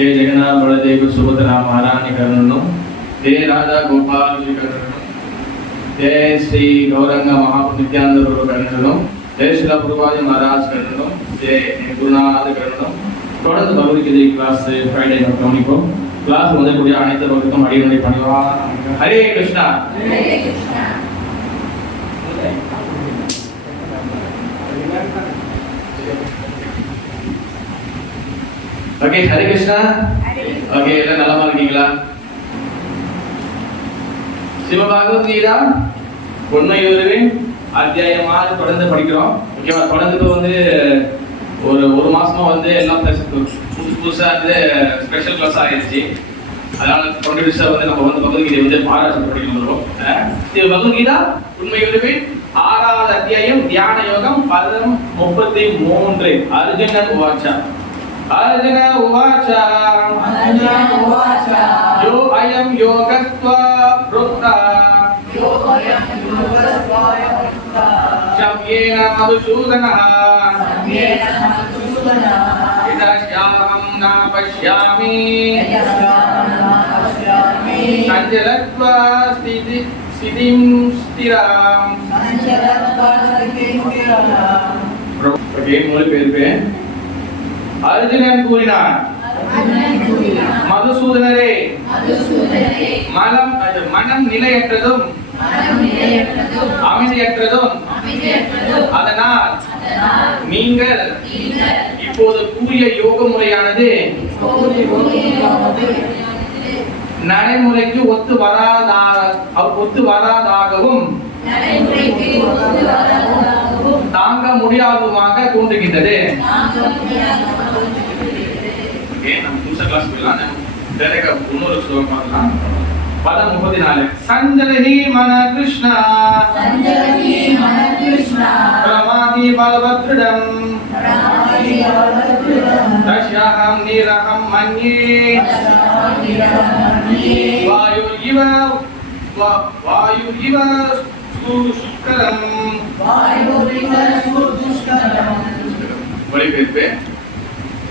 जय जगन्नाथ बलदेव सुभद्रा महारानी करुणम, जय राधा गोपाल जी करुणम, जय श्री गौरंग महापुनित्यानंद गुरु करुणम, जय श्री प्रभुपाद महाराज करुणम, जय गुरुनाथ करुणम. தொடர்ந்து பகவத்கீதை கிளாஸ் ஃப்ரைடே நம்ம கவனிப்போம். கிளாஸ் முதல்கூடிய அனைத்து பக்தர்களுக்கும் அடியனுடைய பணிவா ஹரே கிருஷ்ணா. ஓகே, ஹரே கிருஷ்ணா. ஓகே, எல்லாம் நலமா இருக்கீங்களா? சிவபகவத்கீதா உண்மையுருவின் அத்தியாயமாக தொடர்ந்து படிக்கிறோம். ஓகேவா? தொடர்ந்து ஒரு மாசமா எல்லாம் புதுசா ஸ்பெஷல் கிளாஸ் ஆயிடுச்சு. அதனால கண்டினியூஸா நம்ம பகவத்கீதை பாராட்டு படிக்க வந்துடும். பகவத்கீதா உண்மையுருவின் 6வது அத்தியாயம் தியான யோகம் பதம் 33. அர்ஜுனன் உவாச்சா अर्जुन उवाच यो अयं योगस्त्वा प्रोक्ता शम्येन मधुसूदनः यदस्याहं न पश्यामि सञ्जलत्वा स्थितिं स्थिराम्. அர்ஜுனன் கூறினான், மதுசூதனரே, மனம் நிலையற்றதும் அமைதியற்றதும் அதனால் நீங்கள் இப்போது கூறிய யோக முறையானது நடைமுறைக்கு ஒத்து வராதாகவும் தாங்க முடியாததுமாக தோன்றுகின்றது. பதம் 34. சஞ்சலஹி மன கிருஷ்ணா பிரமாதி பலவத்ருடம் தஸ்யாஹம் நிரஹம் மன்யே வாயு இவ சுஷ்கரம்.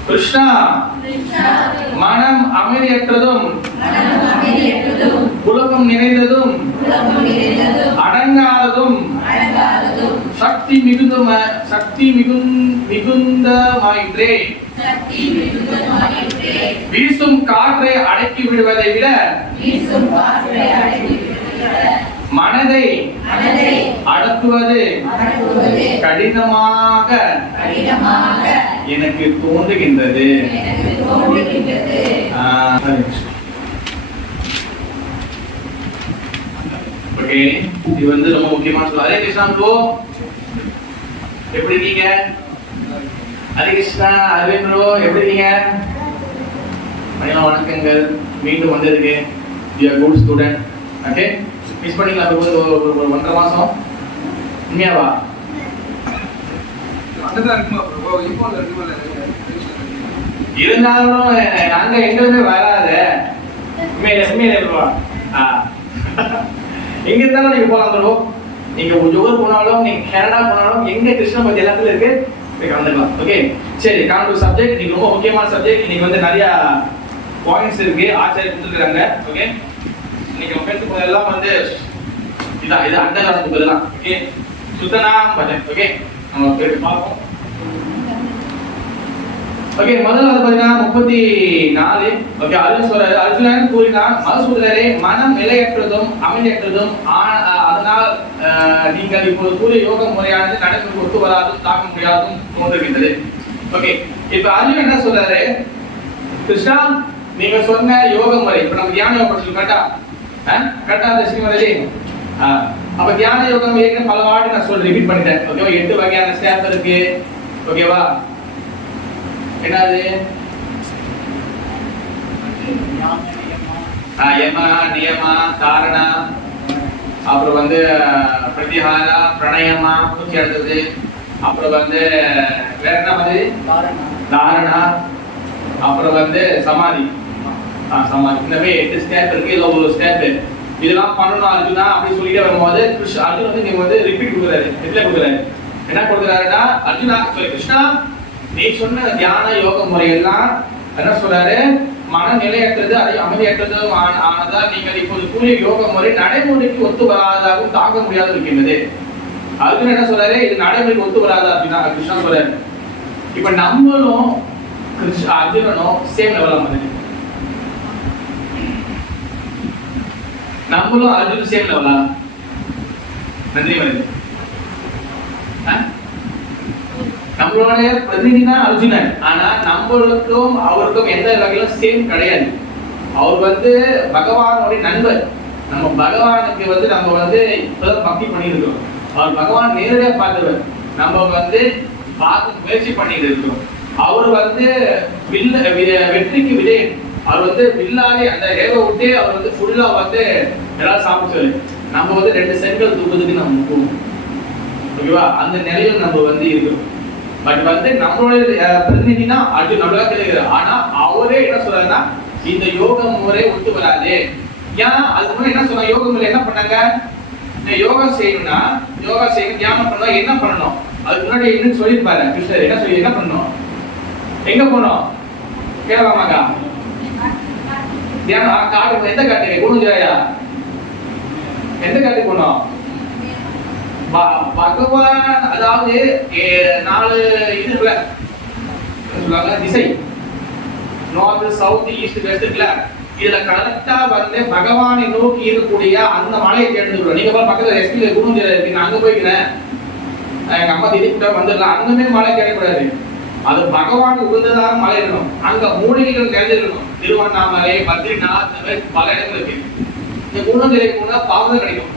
கிருஷ்ணா, மனம் அமைதியற்றதும் குழப்பம் நிறைந்ததும் அடங்காததும் சக்தி மிகுந்தமாயிற்றே. வீசும் காற்றை அடக்கி விடுவதை விட மனதை அடக்குவது கடினமாக எனக்கு தோன்றுகின்றது. இது ரொம்ப முக்கியமான சொல்ல. ஹரே கிருஷ்ணா ப்ரோ, எப்படி இருக்கீங்க? ஹரே கிருஷ்ணா அரவிந்த் ப்ரோ, எப்படி இருக்கீங்க? வணக்கங்கள், மீண்டும் வந்திருக்கு. You are good student. Okay, miss பண்ணிங்களா? ஒரு 1.5 மாசம் உண்மையாவா? இருந்தாலும் நாங்க எங்களுமே வராத உண்மையிலே எங்க இருந்தாலும் நீங்க போலாம் ப்ரோ. நீங்க ஜோகர் போனாலும், நீங்க கனடா போனாலும், எங்க கிருஷ்ண பத்தி எல்லாத்துல இருக்கு, வந்துக்கலாம். ஓகே, சரி, கம் டு சப்ஜெக்ட். இன்னைக்கு ரொம்ப முக்கியமான சப்ஜெக்ட். இன்னைக்கு நிறைய பாயிண்ட்ஸ் இருக்கு, ஆச்சாரிய கொடுத்துருக்காங்க. ஓகே, இன்னைக்கு நம்ம பேச எல்லாம் இது அண்டகாரம் புத்தகம். ஓகே, சுத்தனாம் பஜன். ஓகே, நம்ம பார்ப்போம். ஓகே, முதல்ல 34. ஓகே, அர்ஜுனன் கூறினான், மதுசூதனரே, மனம் நிலையற்றதும் அமைதியற்றதும் அதனால் நீங்கள் இப்போது கூறிய யோக முறையானது நடைமுறைக்கு ஒத்து வராதும் தாக்க முடியாதும் தோன்றுகின்றது. ஓகே, இப்ப அர்ஜுனன் என்ன சொல்றாரு? கிருஷ்ணா, நீங்க சொன்ன யோக முறை, இப்ப நம்ம தியான யோகம் படிச்சு கரெக்டா அந்த ஸ்ரீமதிலே அப்ப தியான யோகம் ஏற்கனவே பல வாட்டி நான் ரிப்பீட் பண்ணிட்டேன். ஓகேவா? 8 வகையான ஸ்டெப் இருக்கு. ஓகேவா? என்னது? யம, நியம, தாரணா, அப்புறம் பிரதிஹாரா, பிரணயமா, மூச்சு எடுத்தது, அப்புறம் வேற என்ன தாரணா, அப்புறம் சமாதி. சமாதி. இந்த மாதிரி 8 ஸ்டெப் இருக்கு. இதுல ஒரு ஸ்டெப் இதெல்லாம் பண்ணணும் அர்ஜுனா அப்படி சொல்லிட்டே வரும்போது அர்ஜுன் நீங்க ரிப்பீட் கொடுக்குறாரு. ரிப்ளை கொடுக்குறாரு. என்ன கொடுக்குறாருன்னா, அர்ஜுனா கிருஷ்ணா, நீ சொன்ன தியான யோக முறையெல்லாம் என்ன சொல்றாரு? மனநிலையற்றது அதை அமைதியற்றதும் ஆனதால் நீங்கள் இப்போது கூறிய யோக முறை நடைமுறைக்கு ஒத்து வராததாகவும் தாங்க முடியாது இருக்கின்றது. அர்ஜுனன் என்ன சொல்றாரு, இது நடைமுறைக்கு ஒத்து வராதா அப்படின்னா கிருஷ்ணா சொல்றாரு. இப்ப நம்மளும் அர்ஜுனனும் சேம் லெவல்ல மாதிரி, நம்மளும் அர்ஜுன் சேம் லெவலா? நன்றி வருது. நம்மளுடைய பிரதிநிதி தான் அர்ஜுனன். ஆனா நம்மளுக்கும் அவருக்கும் எந்த வகையிலும் சேம் கிடையாது. அவர் வந்து பகவானுடைய நண்பர். நம்ம பகவானுக்கு வந்து நம்ம வந்து இப்பதான் பக்தி பண்ணியிருக்கிறோம். அவர் பகவான் நேரடியா பார்த்தவர், நம்ம வந்து பார்க்க முயற்சி பண்ணிட்டு இருக்கிறோம். அவர் வந்து வெற்றிக்கு விஜயன். அவர் வந்து வில்லாலே அந்த ஏக விட்டு அவர் வந்து ஃபுல்லா வந்து எல்லாரும் சாப்பிடுவாரு. நம்ம வந்து 2 சென்கள் தூக்குறதுக்கு நம்ம போவோம். ஓகேவா? அந்த நிலையில நம்ம வந்து இருக்கிறோம். பட் வந்து நம்மளுடைய பிரதிநிதினா அர்ஜுன் நம்மளா தெரியுது. ஆனா அவரே என்ன சொல்றாருன்னா, இந்த யோக முறை ஒத்து வராது. ஏன் அதுக்கு முன்னாடி என்ன சொன்னா, யோக முறை என்ன பண்ணாங்க, இந்த யோகா செய்யணும்னா யோகா செய்யணும், தியானம் பண்ணணும், என்ன பண்ணணும் அதுக்கு முன்னாடி என்ன சொல்லியிருப்பாரு கிருஷ்ணர். என்ன சொல்லி என்ன பண்ணணும், எங்க போனோம் கேட்கலாமாக்கா? தியானம் காட்டு, எந்த காட்டுக்கு குருஜாயா, எந்த காட்டுக்கு போனோம்? பகவான் அதாவது 4 இது இருக்குல்ல, சொல்லுவாங்க திசை, நார்த் சவுத் ஈஸ்ட் வெஸ்ட் இருக்குல்ல, இதுல கரெக்டா வந்து பகவானை நோக்கி இருக்கக்கூடிய அந்த மலையை தேர்ந்தெடுக்கிறோம். நீங்க பக்கத்துல எஸ்பில குருஜா இருக்கு, அங்க போய்க்கிறேன், எங்க அம்மா திடீர்னு வந்துடலாம், அங்கமே மலை கிடைக்கூடாது. அது பகவான் உகந்ததான மலை இருக்கணும். அங்க மூலிகைகள் நிறைஞ்சிருக்கணும். திருவண்ணாமலை, பத்ரிநாத், இந்த மாதிரி பல இடங்கள் இருக்கு. இந்த குருஜலை போனா பாவம் கிடைக்கும்.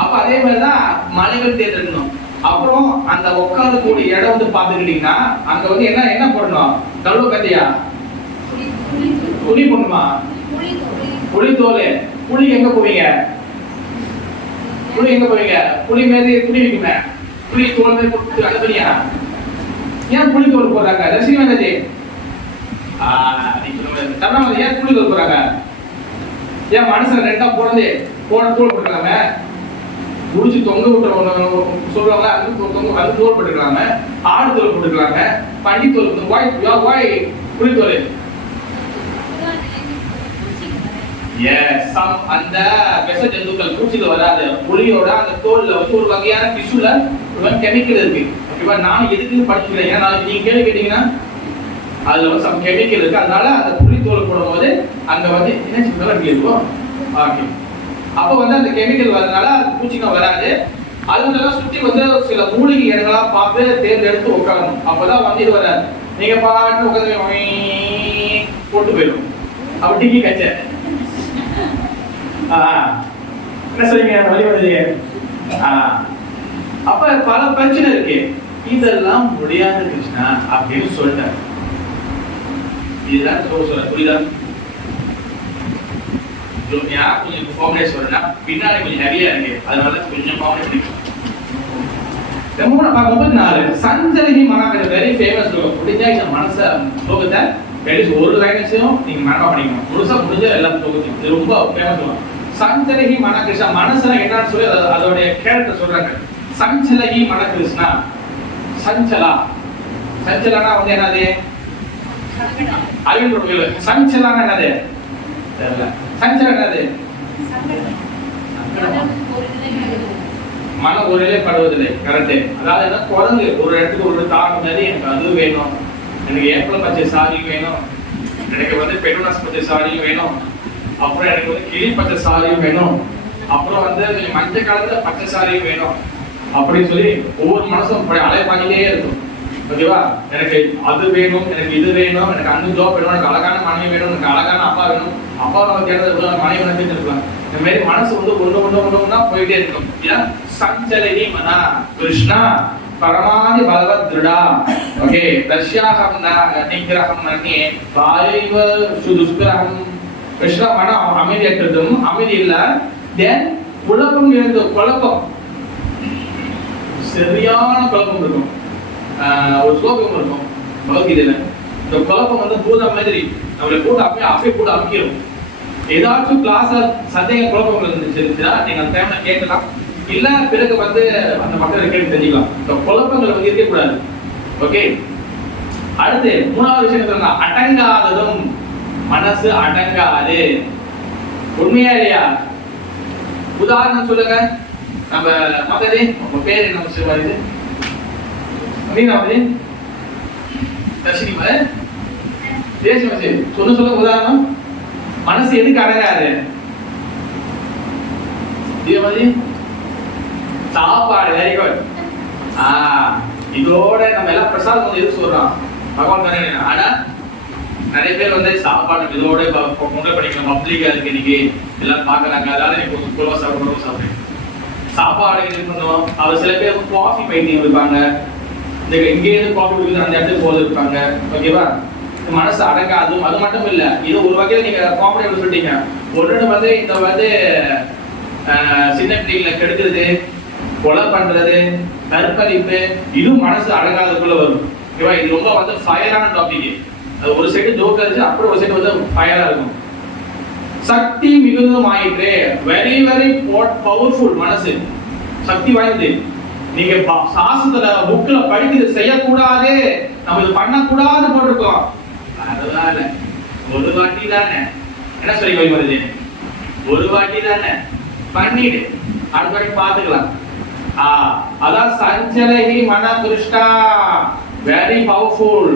அப்ப அதே மாதிரிதான் மலைகள் தேர்ந்தெடுக்கணும். அப்புறம் அந்த உட்காரக்கூடிய இடம் வந்து பாத்துக்கிட்டீங்கன்னா அங்க வந்து என்ன என்ன போடணும், தழுவ கத்தியா புளி போடணுமா, புளி தோல். புளி எங்க போவீங்க, புளி எங்க போவீங்க, புளி மாதிரி புளி வைக்குமே, புளி தோல் மாதிரி போட்டு அந்த பண்ணியா? ஏன் புளி தோல் போடுறாங்க? ரசிகா வந்தது தமிழ் ஏன் புளி தோல் போடுறாங்க? ஏன் மனுஷன் 2ஆ போடுறது தோல் போட்டுருக்காங்க, முடிச்சு தொங்க விட்டு சொல்லுவாங்க, அது தோல் போட்டுருக்காங்க, ஆடு தோல் போட்டுருக்காங்க, பண்டி தோல், வாய் புளி தோல். அந்த விஷ ஜந்துக்கள் பூச்சிகள் வராது. புளியோட அந்த தோல்ல வந்து ஒரு வகையான டிஷ்யூல ஒரு கெமிக்கல் இருக்கு. ஓகேவா? நான் எதுக்கு படிச்சுக்கிறேன், ஏன்னா நீங்க கேள்வி கேட்டீங்கன்னா அதுல வந்து சம் கெமிக்கல் இருக்கு. அதனால அந்த புளி தோல் போடும்போது அங்க வந்து என்ன சிக்கல் இருக்கும். ஓகே, அப்ப வந்து அந்த கெமிக்கல் வரதுனால அந்த பூச்சிங்க வராது. அதுனால சுத்தி வந்து சில மூலிகை இடங்களா பார்த்து தேர்ந்தெடுத்து உட்காரணும். அப்பதான் வந்து இது வராது. நீங்க பாட்டு உட்காந்து போட்டு போயிடும். அப்ப டிக்கி கச்ச என்ன சொல்றீங்க வழி வருது. அப்ப பல பிரச்சனை இருக்கு. இதெல்லாம் முடியாது கிருஷ்ணா அப்படின்னு சொல்லிட்டாரு. இதுதான் சொல்ல புரியுதா? கொஞ்சம் காமெடியா சொல்றேன்னா பின்னாடி கொஞ்சம் ஹெவியா இருக்கு, அதனால கொஞ்சம் காமெடி பிடிக்கும். 34 சஞ்சலகி மனாக்கர் வெரி ஃபேமஸ் ஸ்லோகம். முடிஞ்சா இந்த மனச ஸ்லோகத்தை ஒரு லைன்ஸையும் நீங்க மனமா பண்ணிக்கணும். முழுசா முடிஞ்ச எல்லா ஸ்லோகத்தையும். இது ரொம்ப ஃபேமஸ் ஸ்லோகம். சஞ்சலகி மனகிருஷ்ணா, மனசுனா என்னன்னு சொல்லி அதோடைய கேரக்டர் சொல்றாங்க. சஞ்சலகி மனகிருஷ்ணா, சஞ்சலா, சஞ்சலனா வந்து என்னது, அறிவு. சஞ்சலானா என்னது தெரியல. சஞ்சலம் என்னது, மன ஒருநிலைப்படுவதில்லை. கரெக்ட். அதாவது என்ன, குரங்கு ஒரு இடத்துக்கு ஒரு தாக்கம் மாதிரி எனக்கு அது வேணும், எனக்கு ஏப்பல பச்சை சாரி வேணும், எனக்கு வந்து பெட்ரோனாஸ் பச்சை சாரியும் வேணும், அப்புறம் எனக்கு வந்து கிளி பச்சை சாரியும் வேணும், அப்புறம் வந்து மஞ்சள் கலந்த பச்சை சாரியும் வேணும் அப்படின்னு சொல்லி ஒவ்வொரு மனசும் அலை பண்ணிட்டே இருக்கும். ஓகேவா? எனக்கு அது வேணும், எனக்கு இது வேணும், எனக்கு அந்த ஜாப் வேணும், எனக்கு அழகான மனைவி வேணும், எனக்கு அழகான அப்பா வேணும், அப்பா நம்ம தேர்ந்தெடுக்க மனைவி வேணும் இருக்கலாம். இந்த மாதிரி மனசு வந்து ஒன்று போயிட்டே இருக்கும். ஏன் சஞ்சலி மனா கிருஷ்ணா பரமாதி பகவத் திருடா. ஓகே, தஸ்யாஹம் நிகிரஹம் மன்யே வாயைவ சுதுஷ்கிரஹம். கிருஷ்ணா மனம் அமைதியற்றதும், அமைதி இல்ல, தென் குழப்பம் இருந்து, குழப்பம், சரியான குழப்பம் இருக்கும். ஒரு ஸ்லோகம் இருக்கும் பகவத்கீதையில, இந்த குழப்பம் வந்து பூதம் மாதிரி நம்மளை போட்டு அப்படியே போட்டு அமைக்கிறோம். ஏதாச்சும் கிளாஸ்ல சந்தேக குழப்பங்கள் இருந்துச்சுன்னா நீங்க அந்த டைம்ல கேட்கலாம், இல்ல பிறகு வந்து அந்த மக்கள் கேட்டு தெரிஞ்சுக்கலாம். இந்த குழப்பங்கள் வந்து இருக்கக்கூடாது. ஓகே, அடுத்து மூணாவது விஷயம் சொல்லுங்க, அடங்காததும். மனசு அடங்காது. உண்மையா இல்லையா? உதாரணம் சொல்லுங்க. நம்ம மகதே, உங்க பேர் என்ன வருது? மீனாவது தர்ஷினி மலர் தேசிய மசி சொல்லுங்க. உதாரணம், மனசு எதுக்கு அடங்காது? தீபமதி சாப்பாடு. Very good. இதோட நம்ம எல்லாம் பிரசாதம் வந்து எதுக்கு சொல்றோம்? பகவான் தானே. ஆனா நிறைய பேர் வந்து சாப்பாடு இதோட கொண்டு படிக்கணும், பப்ளிக்கா இருக்கு இன்னைக்கு எல்லாம் பாக்குறாங்க, அதனால நீங்க குழுவா சாப்பிடுறோம். சாப்பாடு இது பண்ணுவோம். அவர் சில பேர் காஃபி பைத்தியம் இருப்பாங்க, இந்த இங்கே இருந்து காஃபி குடிக்கிற அந்த இடத்துக்கு போது இருப்பாங்க. ஓகேவா? மனசு அடங்காது. அது மட்டும் இல்ல, இது ஒரு வகையில நீங்க காமெடி சொல்லிட்டீங்க. ஒன்னு வந்து இந்த வந்து சின்ன பிள்ளைகளை கெடுக்கிறது, கொலை பண்றது, கற்பழிப்பு, இதுவும் மனசு அடங்காததுக்குள்ள வரும். ஓகேவா? இது ரொம்ப வந்து ஃபயரான டாபிக். அது ஒரு சைடு ஜோக்கா இருந்துச்சு, அப்புறம் ஒரு சைடு வந்து ஃபயரா இருக்கும். சக்தி மிகுந்தும் ஆயிற்று. Very very powerful. மனசு சக்தி வாய்ந்தது. நீங்க சாஸ்திரத்துல புக்ல படிக்கிறது செய்யக்கூடாது, நம்ம இது பண்ணக்கூடாது போட்டிருக்கோம். அதனால ஒரு வாட்டி தானே என்ன சொல்லி வருது, ஒரு வாட்டி தானே பண்ணிடு, அடுத்த வாட்டி பாத்துக்கலாம். அதான் சஞ்சலகி மன துஷ்டா, வெரி பவர்ஃபுல்.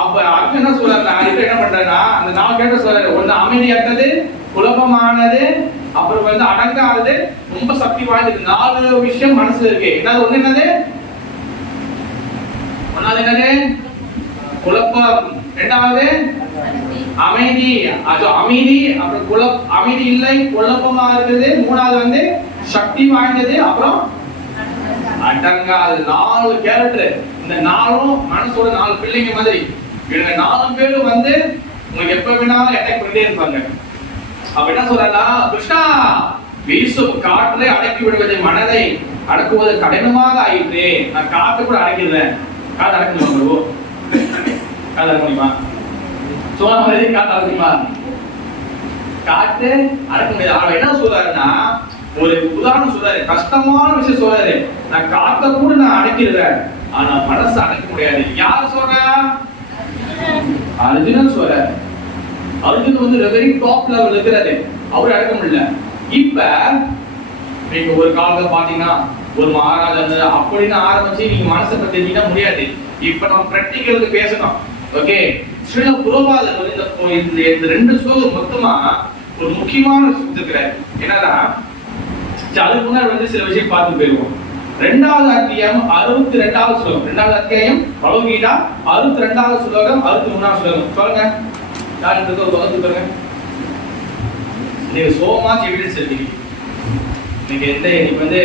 அப்ப அங்க என்ன சொல்றாருன்னா, இப்ப என்ன பண்றேன்னா அந்த நான் கேட்ட சொல்றாரு, ஒண்ணு அமைதியற்றது, குழப்பமானது, அப்புறம் வந்து அடங்காதது, ரொம்ப சக்தி வாய்ந்தது. 4 விஷயம் மனசுல இருக்கு. என்னது? ஒண்ணு என்னது? ஒன்னாவது என்னது? குழப்பம். இரண்டாவது அமைதி. அது அமைதி, அப்புறம் அமைதி இல்லை, குழப்பமா இருக்குது. மூணாவது வந்து சக்தி வாய்ந்தது, அப்புறம் அடங்காது. 4 கேரக்டர். இந்த 4ம் மனசோட 4 பிள்ளைங்க மாதிரி. இவங்க 4 பேரும் வந்து உங்களுக்கு எப்ப வேணாலும் அட்டாக் பண்ணிட்டே இருப்பாங்க. அப்ப என்ன சொல்றா, கிருஷ்ணா வீசும் காற்றை அடக்கி விடுவது மனதை அடக்குவது கடினமாக ஆயிற்று. நான் காற்றை கூட அடக்கிடுவேன். காற்று அடக்க முடியுமா பிரபு? காற்று அடக்க முடியுமா? சோனா மாதிரி காற்று அடக்க முடியுமா? காற்று அடக்க முடியாது. அவன் என்ன சொல்றாருன்னா, ஒரு உதாரணம் சொல்றாரு, கஷ்டமான விஷயம் சொல்றாரு. நான் காற்றை கூட நான் அடக்கிடுவேன், ஆனா மனசு அடக்க முடியாது. யார் சொல்றா? அர்ஜுனன் சொல்றாரு. அர்ஜுன் வந்து வெரி டாப் லெவல் இருக்கிறாரு, அவரு அடக்க முடியல. இப்ப நீங்க ஒரு காலத்துல பாத்தீங்கன்னா ஒரு மகாராஜா அப்படின்னு ஆரம்பிச்சு நீங்க மனசை பத்தி தெரிஞ்சுக்க முடியாது. இப்ப நம்ம பிராக்டிகலுக்கு பேசணும். ஓகே, ஸ்ரீல புரோபாதர் இந்த 2 ஸ்லோகம் மொத்தமா ஒரு முக்கியமான விஷயம் இருக்கிறாரு. என்னன்னா, அதுக்கு முன்னாடி வந்து சில விஷயம் பார்த்து போயிருவோம். 2வது அத்தியாயம் 62வது ஸ்லோகம். 2வது அத்தியாயம் பகவத்கீதா 62வது ஸ்லோகம் 63வது ஸ்லோகம். சொல்லுங்க, யார் இந்த ஒரு வகுத்து பாருங்க. நீங்க சோமாச் எவிடன்ஸ் எடுத்தீங்க. நீங்க எந்த இன்னைக்கு வந்து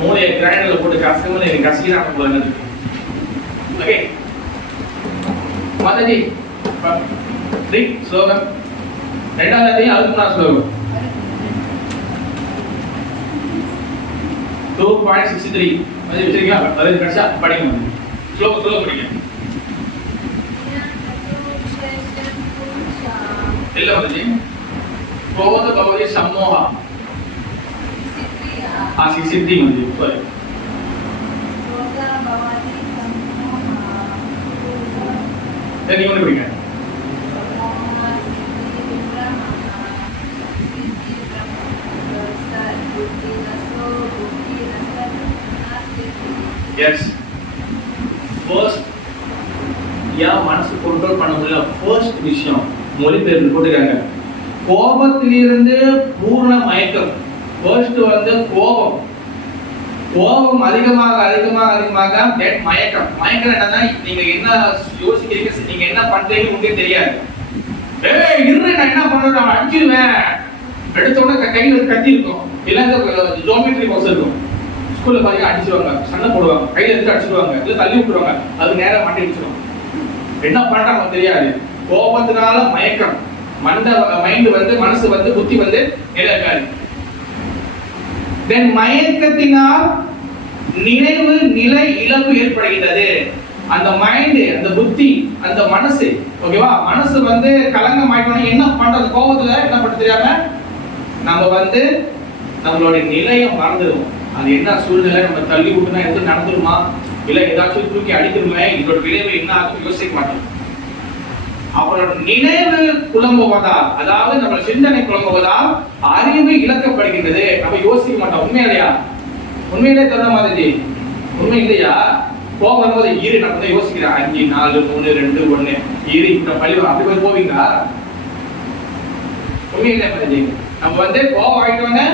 மூளையை கிரைண்டர்ல போட்டு கசக்கணும், நீங்க கசக்கிதான் போல இருக்கு. ஓகே, மாதாஜி ஸ்லோகம் 2வது அத்தியாயம் 63வது ஸ்லோகம் 2.63 அது வச்சிருக்கீங்களா? அது கடைசியா படிங்க. ஸ்லோகம் படிங்க. இல்ல மாதாஜி, क्रोध भवति सम्मोह सिद्धि मंदिर सॉरी क्रोध भवति सम्मोह नहीं होने पड़ेगा यस फर्स्ट या मनसु कंट्रोल பண்ண முடியல. ஃபர்ஸ்ட் விஷயம் மொழிபெயர்ப்பு போட்டுக்காங்க. கோபத்திலிருந்து பூர்ண மயக்கம். ஃபர்ஸ்ட் வந்து கோபம். கோபம் அதிகமாக அதிகமாக அதிகமாக தட் மயக்கம். மயக்கம் என்னன்னா, நீங்க என்ன யோசிக்கிறீங்க, நீங்க என்ன பண்றீங்க உங்களுக்கு தெரியாது. ஏய் இரு, நான் என்ன பண்றேன், நான் அடிச்சிடுவேன். எடுத்த உடனே கையில கத்தி இருக்கும், இல்ல ஜியோமெட்ரி பாக்ஸ் இருக்கும். ஸ்கூல்ல பாத்தீங்க அடிச்சிடுவாங்க, சண்டை போடுவாங்க, கையில எடுத்து அடிச்சிடுவாங்க, இல்ல தள்ளி விட்டுருவாங்க, அது நேரம் மண்டை அடிச்சிடும். என்ன பண்றாங்க தெரியாது. கோபத்தினால மயக்கம். மைண்ட் வந்து மனசு வந்து புத்தி வந்து நிலைக்காது. தென் மயக்கத்தினால் நினைவு நிலை இழப்பு ஏற்படுகிறது. அந்த மைண்ட், அந்த புத்தி, அந்த மனசு, ஓகேவா, மனசு வந்து கலங்கம் ஆயிட்டோம்னா என்ன பண்றது, கோபத்துல என்ன பண்ண தெரியாம நம்ம வந்து நம்மளுடைய நிலையை மறந்துடுவோம். அது என்ன சூழ்நிலை, நம்ம தள்ளி விட்டுனா எது நடந்துருமா, இல்ல ஏதாச்சும் தூக்கி அடிக்கணுமே, இதோட விளைவு என்ன ஆகும் யோசிக்க மாட்டோம். அப்புறம் நினைவு குழம்புவதால், அதாவது நம்ம சிந்தனை குழம்புவதால் அறிவு இழக்கப்படுகின்றது. நம்ம யோசிக்க மாட்டோம். உண்மை இல்லையா? உண்மையிலே தருண மாதிரி உண்மை இல்லையா? கோபம் வரும்போது இரு நம்ம வந்து யோசிக்கிறேன், 5 4 3 2 1 இரு இப்ப பழிவா அப்படி போய் போவீங்களா? உண்மையிலே மாதிரி நம்ம வந்து கோபம் ஆயிட்டோன்னு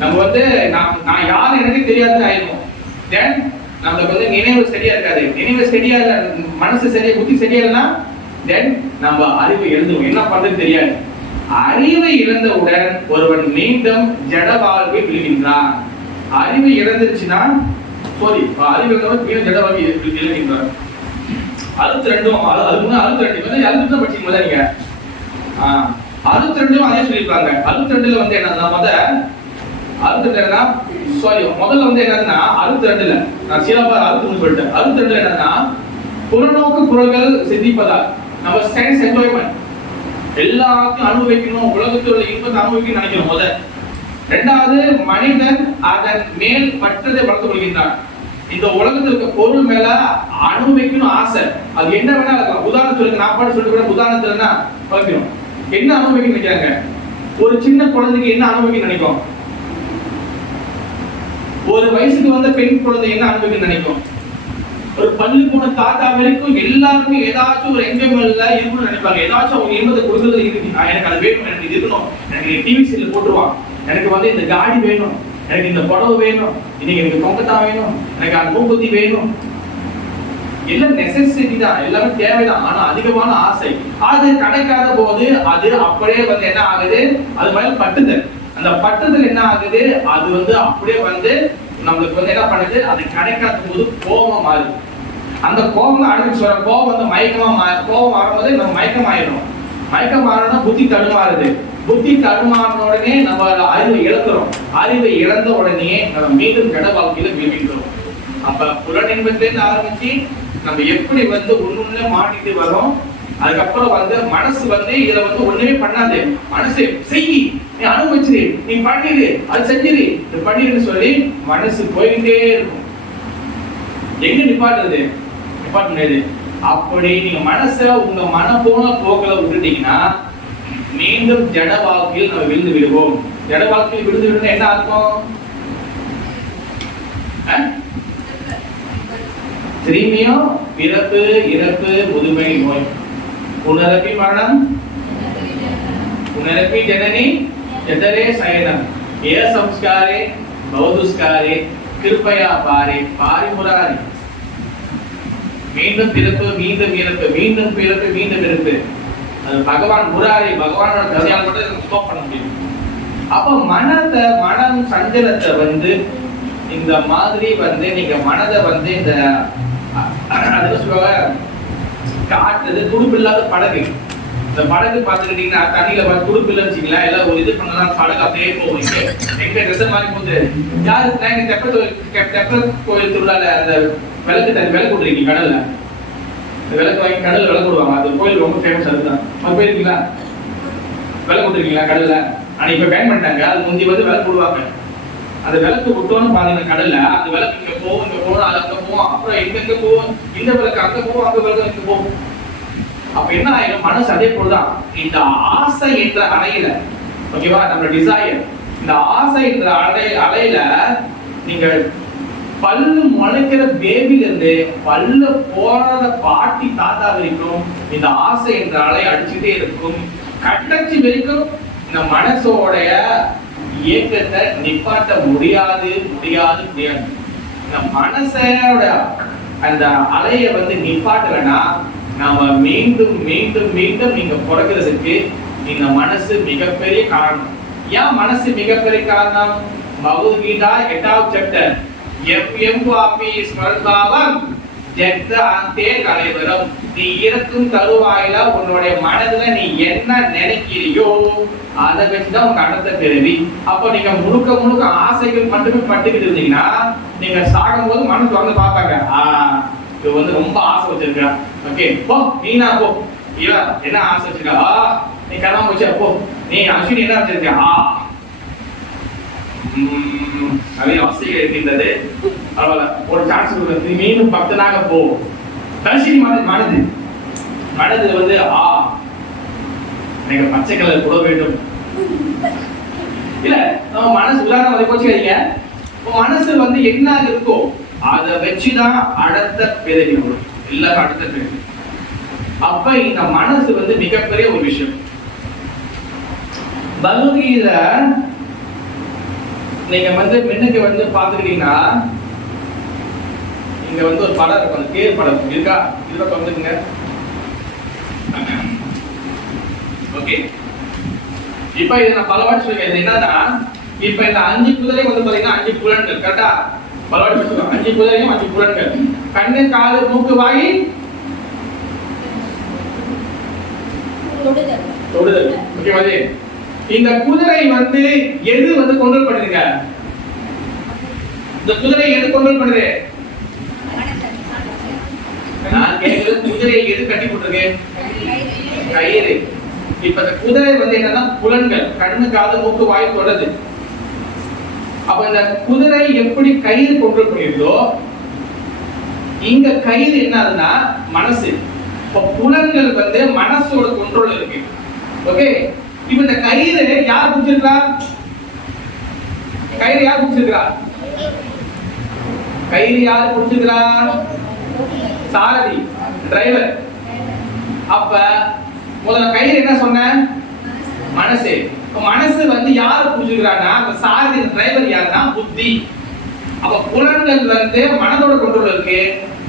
நம்ம வந்து நான் யாரு எனக்கு தெரியாதுன்னு ஆயிடும். தென் நம்மளுக்கு வந்து நினைவு சரியா இருக்காது. நினைவு சரியா இல்ல, மனசு சரியா, புத்தி சரியா இல்லைன்னா தென் நம்ம அறிவை இழந்துடும். என்ன பண்றது தெரியாது. அறிவை இழந்தவுடன் ஒருவன் மீண்டும் ஜட வாழ்வை விழுகின்றான். அறிவு இழந்துருச்சுன்னா அறிவு இழந்தவன் மீண்டும் ஜட வாழ்வை விழுகின்றான். 62 62 படிச்சீங்களா நீங்க? 62 அதே சொல்லியிருப்பாங்க. 62ல வந்து என்னன்னா முதல்ல வந்து என்னன்னா 62ல நான் சீராபா 63 சொல்லிட்டேன். 62ல என்னன்னா புறநோக்கு குரல்கள் சிந்திப்பதால் நம்ம சென்ஸ் என்ஜாய்மெண்ட் எல்லாத்தையும் அனுபவிக்கணும், உலகத்தில் உள்ள இன்பத்தை அனுபவிக்கணும்னு நினைக்கிறோம். முதல். ரெண்டாவது, மனிதன் அதன் மேல் பற்றதை வளர்த்துக் கொள்கின்றான். இந்த உலகத்தில் இருக்க பொருள் மேல அனுபவிக்கணும் ஆசை. அது என்ன வேணா இருக்கலாம். உதாரணம் சொல்லுங்க, நான் பாட்டு சொல்லிட்டு கூட உதாரணத்துலன்னா வளர்க்கிறோம். என்ன அனுபவிக்கணும்னு நினைக்கிறாங்க? ஒரு சின்ன குழந்தைக்கு என்ன அனுபவிக்கணும்னு நினைக்கும்? ஒரு வயசுக்கு வந்த பெண் குழந்தை என்ன அனுபவிக்கணும்னு நினைக்கும்? ஒரு பள்ளி போன தாத்தா வரைக்கும் எல்லாருமே ஏதாச்சும் ஒரு என்ஜாய்மெண்ட்ல இருக்கணும்னு நினைப்பாங்க. ஏதாச்சும் அவங்க இன்பத்தை கொடுக்கறது இருக்கு. எனக்கு அது வேணும், எனக்கு இது இருக்கணும், எனக்கு டிவி சீரியல் போட்டுருவான், எனக்கு வந்து இந்த காடி வேணும், எனக்கு இந்த புடவை வேணும், இன்னைக்கு எனக்கு கொங்கத்தா வேணும், எனக்கு அந்த மூக்குத்தி வேணும். எல்லாம் நெசசிட்டி தான், எல்லாமே தேவைதான். ஆனா அதிகமான ஆசை அது கிடைக்காத போது அது அப்படியே வந்து என்ன ஆகுது? அது மேல பட்டுதல். அந்த பட்டுதல் என்ன ஆகுது? அது வந்து அப்படியே வந்து நம்மளுக்கு வந்து என்ன பண்ணுது? அது கிடைக்காத போது கோபம் மாறுது. அந்த கோபம் அடுத்து சொல்ற கோபம் வந்து மயக்கமா கோபம் வரும்போது நம்ம மயக்கம் ஆயிடும். மயக்கம் மாறினா புத்தி தடுமாறுது. புத்தி தடுமாறின உடனே நம்ம அறிவை இழக்கிறோம். அறிவை இழந்த உடனே நம்ம மீண்டும் ஜட வாழ்க்கையில விழுகின்றோம். அப்ப புலனின்பத்திலிருந்து ஆரம்பிச்சு நம்ம எப்படி வந்து ஒண்ணுன்னு மாட்டிட்டு வரோம். அதுக்கப்புறம் வந்து மனசு வந்து இதை வந்து ஒண்ணுமே பண்ணாது. மனசு செய்யி, நீ அனுபவிச்சிரு, நீ பண்ணிடு, அது செஞ்சிரு, இது பண்ணிடுன்னு சொல்லி மனசு போயிட்டே இருக்கும். எங்க நிப்பாட்டுறது? நிப்பாட்ட முடியாது. அப்படி நீங்க மனசை உங்க மன போன போக்கில விட்டுட்டீங்கன்னா மீண்டும் ஜட வாழ்க்கையில் நம்ம விழுந்து விடுவோம். ஜட வாழ்க்கையில் விழுந்து விடுறது என்ன அர்த்தம்? திரும்பியும் பிறப்பு, இறப்பு, முதுமை, நோய், पुनरपि मरणं पुनरपि जननी यतरे शयनं ये संस्कारे बहुदुष्कारे कृपया पारे पारिमुरारी. மீண்டும் பிறப்பு, மீண்டும் இறப்பு, மீண்டும் பிறப்பு, மீண்டும் இறப்பு. அது பகவான் முராரி, பகவானோட கதையால் மட்டும் நம்ம ஸ்டாப் பண்ண முடியும். அப்போ மனம் சஞ்சலத்தை வந்து இந்த மாதிரி வந்து நீங்க மனதை வந்து இந்த அது சொல்லுவாங்க காட்டுறது துடுப்பு இல்லாத படகு. இந்த படகு பார்த்துக்கிட்டீங்கன்னா தண்ணியில பார்த்து துடுப்பு இல்லைன்னு வச்சுக்கலாம், எல்லாம் ஒரு இது பண்ணலாம், படகு அப்படியே போவீங்க. எங்க ட்ரெஸ் மாதிரி போகுது யாருக்கு? தெப்ப கோயில் திருவிழால அந்த விளக்கு விளக்கு விட்டுருக்கீங்க கடல்ல. விளக்கு வாங்கி கடல் விளக்கு விடுவாங்க. அது கோயில் ரொம்ப ஃபேமஸ். அதுதான் அது போயிருக்கீங்களா? விளக்கு விட்டுருக்கீங்களா கடல்ல? ஆனா இப்ப பேன் பண்ணிட்டாங்க. அது முந்தி வந்து விளக்கு விடுவாங்க. அந்த விளக்கு விட்டோன்னு பாத்தீங்கன்னா கடல்ல அந்த விளக்கு இங்க போகும், இங்க போகும், அது அங்க போகும், அப்புறம் எங்க போகும், இந்த விளக்கு அங்க போகும், அங்க விளக்கு இங்க போகும். அப்ப என்ன ஆயிடும்? மனசு அதே போலதான். இந்த ஆசை என்ற அலையில, ஓகேவா, நம்ம டிசைர், இந்த ஆசை என்ற அலையில நீங்க பல்லு முளைக்கிற பேபில இருந்து பல்லு போறத பாட்டி தாத்தா வரைக்கும் இந்த ஆசை என்ற அலை அடிச்சுட்டே இருக்கும். கட்டச்சி வரைக்கும் இந்த மனசோடைய இயக்கத்தை நிப்பாட்ட முடியாது. இந்த மனசோட அந்த அலைய வந்து நிப்பாட்டலைன்னா நாம மீண்டும் மீண்டும் மீண்டும் நீங்க பிறக்கிறதுக்கு இந்த மனசு மிகப்பெரிய காரணம். ஏன் மனசு மிகப்பெரிய காரணம்? பகவத்கீதா 8வது சாப்டர், எம் வாபி ஸ்வர்காவம் ஜெத்த அந்தே கலைவரம். நீ இறக்கும் தருவாயில உன்னுடைய மனதுல நீ என்ன நினைக்கிறியோ அதை வச்சுதான் உங்க அடுத்த பிறவி. அப்போ நீங்க முழுக்க ஆசைகள் மட்டுமே பட்டுக்கிட்டு இருந்தீங்கன்னா நீங்க சாகும் போது மனசு வந்து பார்ப்பாங்க, இது வந்து ரொம்ப ஆசை வச்சிருக்கா, ஓகே போ நீனா போ, என்ன ஆசை வச்சிருக்கா, நீ கல்யாணம் வச்சா போ, நீ அஸ்வினி என்ன வச்சிருக்க, நிறைய ஆசைகள் இருக்கின்றது. பரவாயில்ல ஒரு சான்ஸ் கொடுக்குறது, மீண்டும் பக்தனாக போ. கடைசி மனது வந்து எனக்கு பச்சை கலர் கூட வேண்டும். இல்ல நம்ம மனசு உதாரணம் அதை கோச்சிக்காதீங்க. மனசு வந்து என்ன இருக்கோ அதை வச்சுதான் அடுத்த பிறவி வரும். எல்லாரும் அடுத்த பிறவி. அப்ப இந்த மனசு வந்து மிகப்பெரிய ஒரு விஷயம். பகவத்கீதை நீங்க வந்து முன்னுக்கு வந்து பாத்துக்கிட்டீங்கன்னா இங்க வந்து ஒரு படம் இருக்கும், அந்த பேர் படம் இருக்கா? இதுல வந்துருங்க. ஓகே, இப்ப இதை நான் பல வாட்டி சொல்லிருக்கேன். என்னன்னா இப்ப இந்த 5 குதிரை வந்து பாத்தீங்கன்னா 5 புலன்கள். கரெக்டா? பல வாட்டி சொல்லுவாங்க. 5 குதிரையும் 5 புலன்கள். கண்ணு, காது, மூக்கு, வாய், தொடுதல். ஓகேவா? இந்த குதிரை வந்து எது வந்து கண்ட்ரோல் பண்ணுதுங்க? இந்த குதிரை எது கண்ட்ரோல் பண்ணுது? நான் கேக்குறது குதிரை எது கட்டி போட்டுருக்கு? கயிறு. இப்ப இந்த குதிரை வந்து என்னன்னா புலன்கள், கண்ணு, காது, மூக்கு, வாய், தொடுது. அப்ப இந்த குதிரை எப்படி கயிறு கண்ட்ரோல் பண்ணிருதோ இங்க கயிறு என்ன ஆகுதுன்னா மனசு. இப்ப புலன்கள் வந்து மனசோட கண்ட்ரோல் இருக்கு. ஓகே, இப்ப இந்த கயிறு யார் பிடிச்சிருக்கா? கயிறு யார் பிடிச்சிருக்கா? கயிறு யார் பிடிச்சிருக்கா? சாரதி, டிரைவர். அப்ப முதல்ல கயிறு என்ன சொன்ன? மனசு. மனசு வந்து யார் பிடிச்சிருக்கான்னா அந்த சாரதி, டிரைவர் யாருன்னா புத்தி. அப்ப புலன்கள் வந்து மனதோட கண்ட்ரோல் இருக்கு,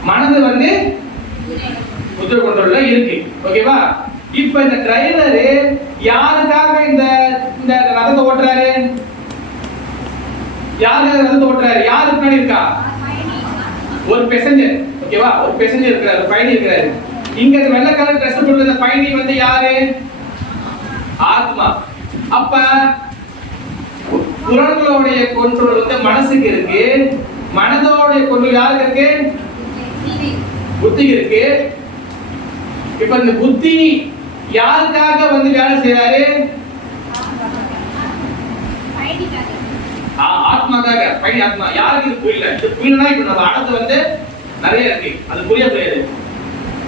மனது வந்து புத்தி கண்ட்ரோல்ல இருக்கு. ஓகேவா? இப்ப இந்த டிரைவர் யாருக்காக இந்த இந்த ரதத்தை ஓட்டுறாரு? யாருக்காக ரதத்தை ஓட்டுறாரு? யாருக்கு முன்னாடி இருக்கா? ஒரு பேசஞ்சர். ஓகேவா? ஒரு பேசஞ்சர் இருக்காரு, பயணி இருக்காரு. இங்க வெள்ளை கலர் ட்ரெஸ் போட்டு இந்த பயணி வந்து யாரு? ஆத்மா. அப்ப புலன்களுடைய கண்ட்ரோல் வந்து மனசுக்கு இருக்கு, மனதோட கண்ட்ரோல் யாருக்கு இருக்கு? புத்திக்கு இருக்கு. இப்ப இந்த புத்தி யாருக்காக வந்து வேலை செய்யறாரு? ஆத்மாக்காக. பயணி ஆத்மா. யாருக்கு இது புரியல? இது புரியலனா இப்ப நம்ம அடுத்து வந்து நிறைய இருக்கு, அது புரிய புரியாது.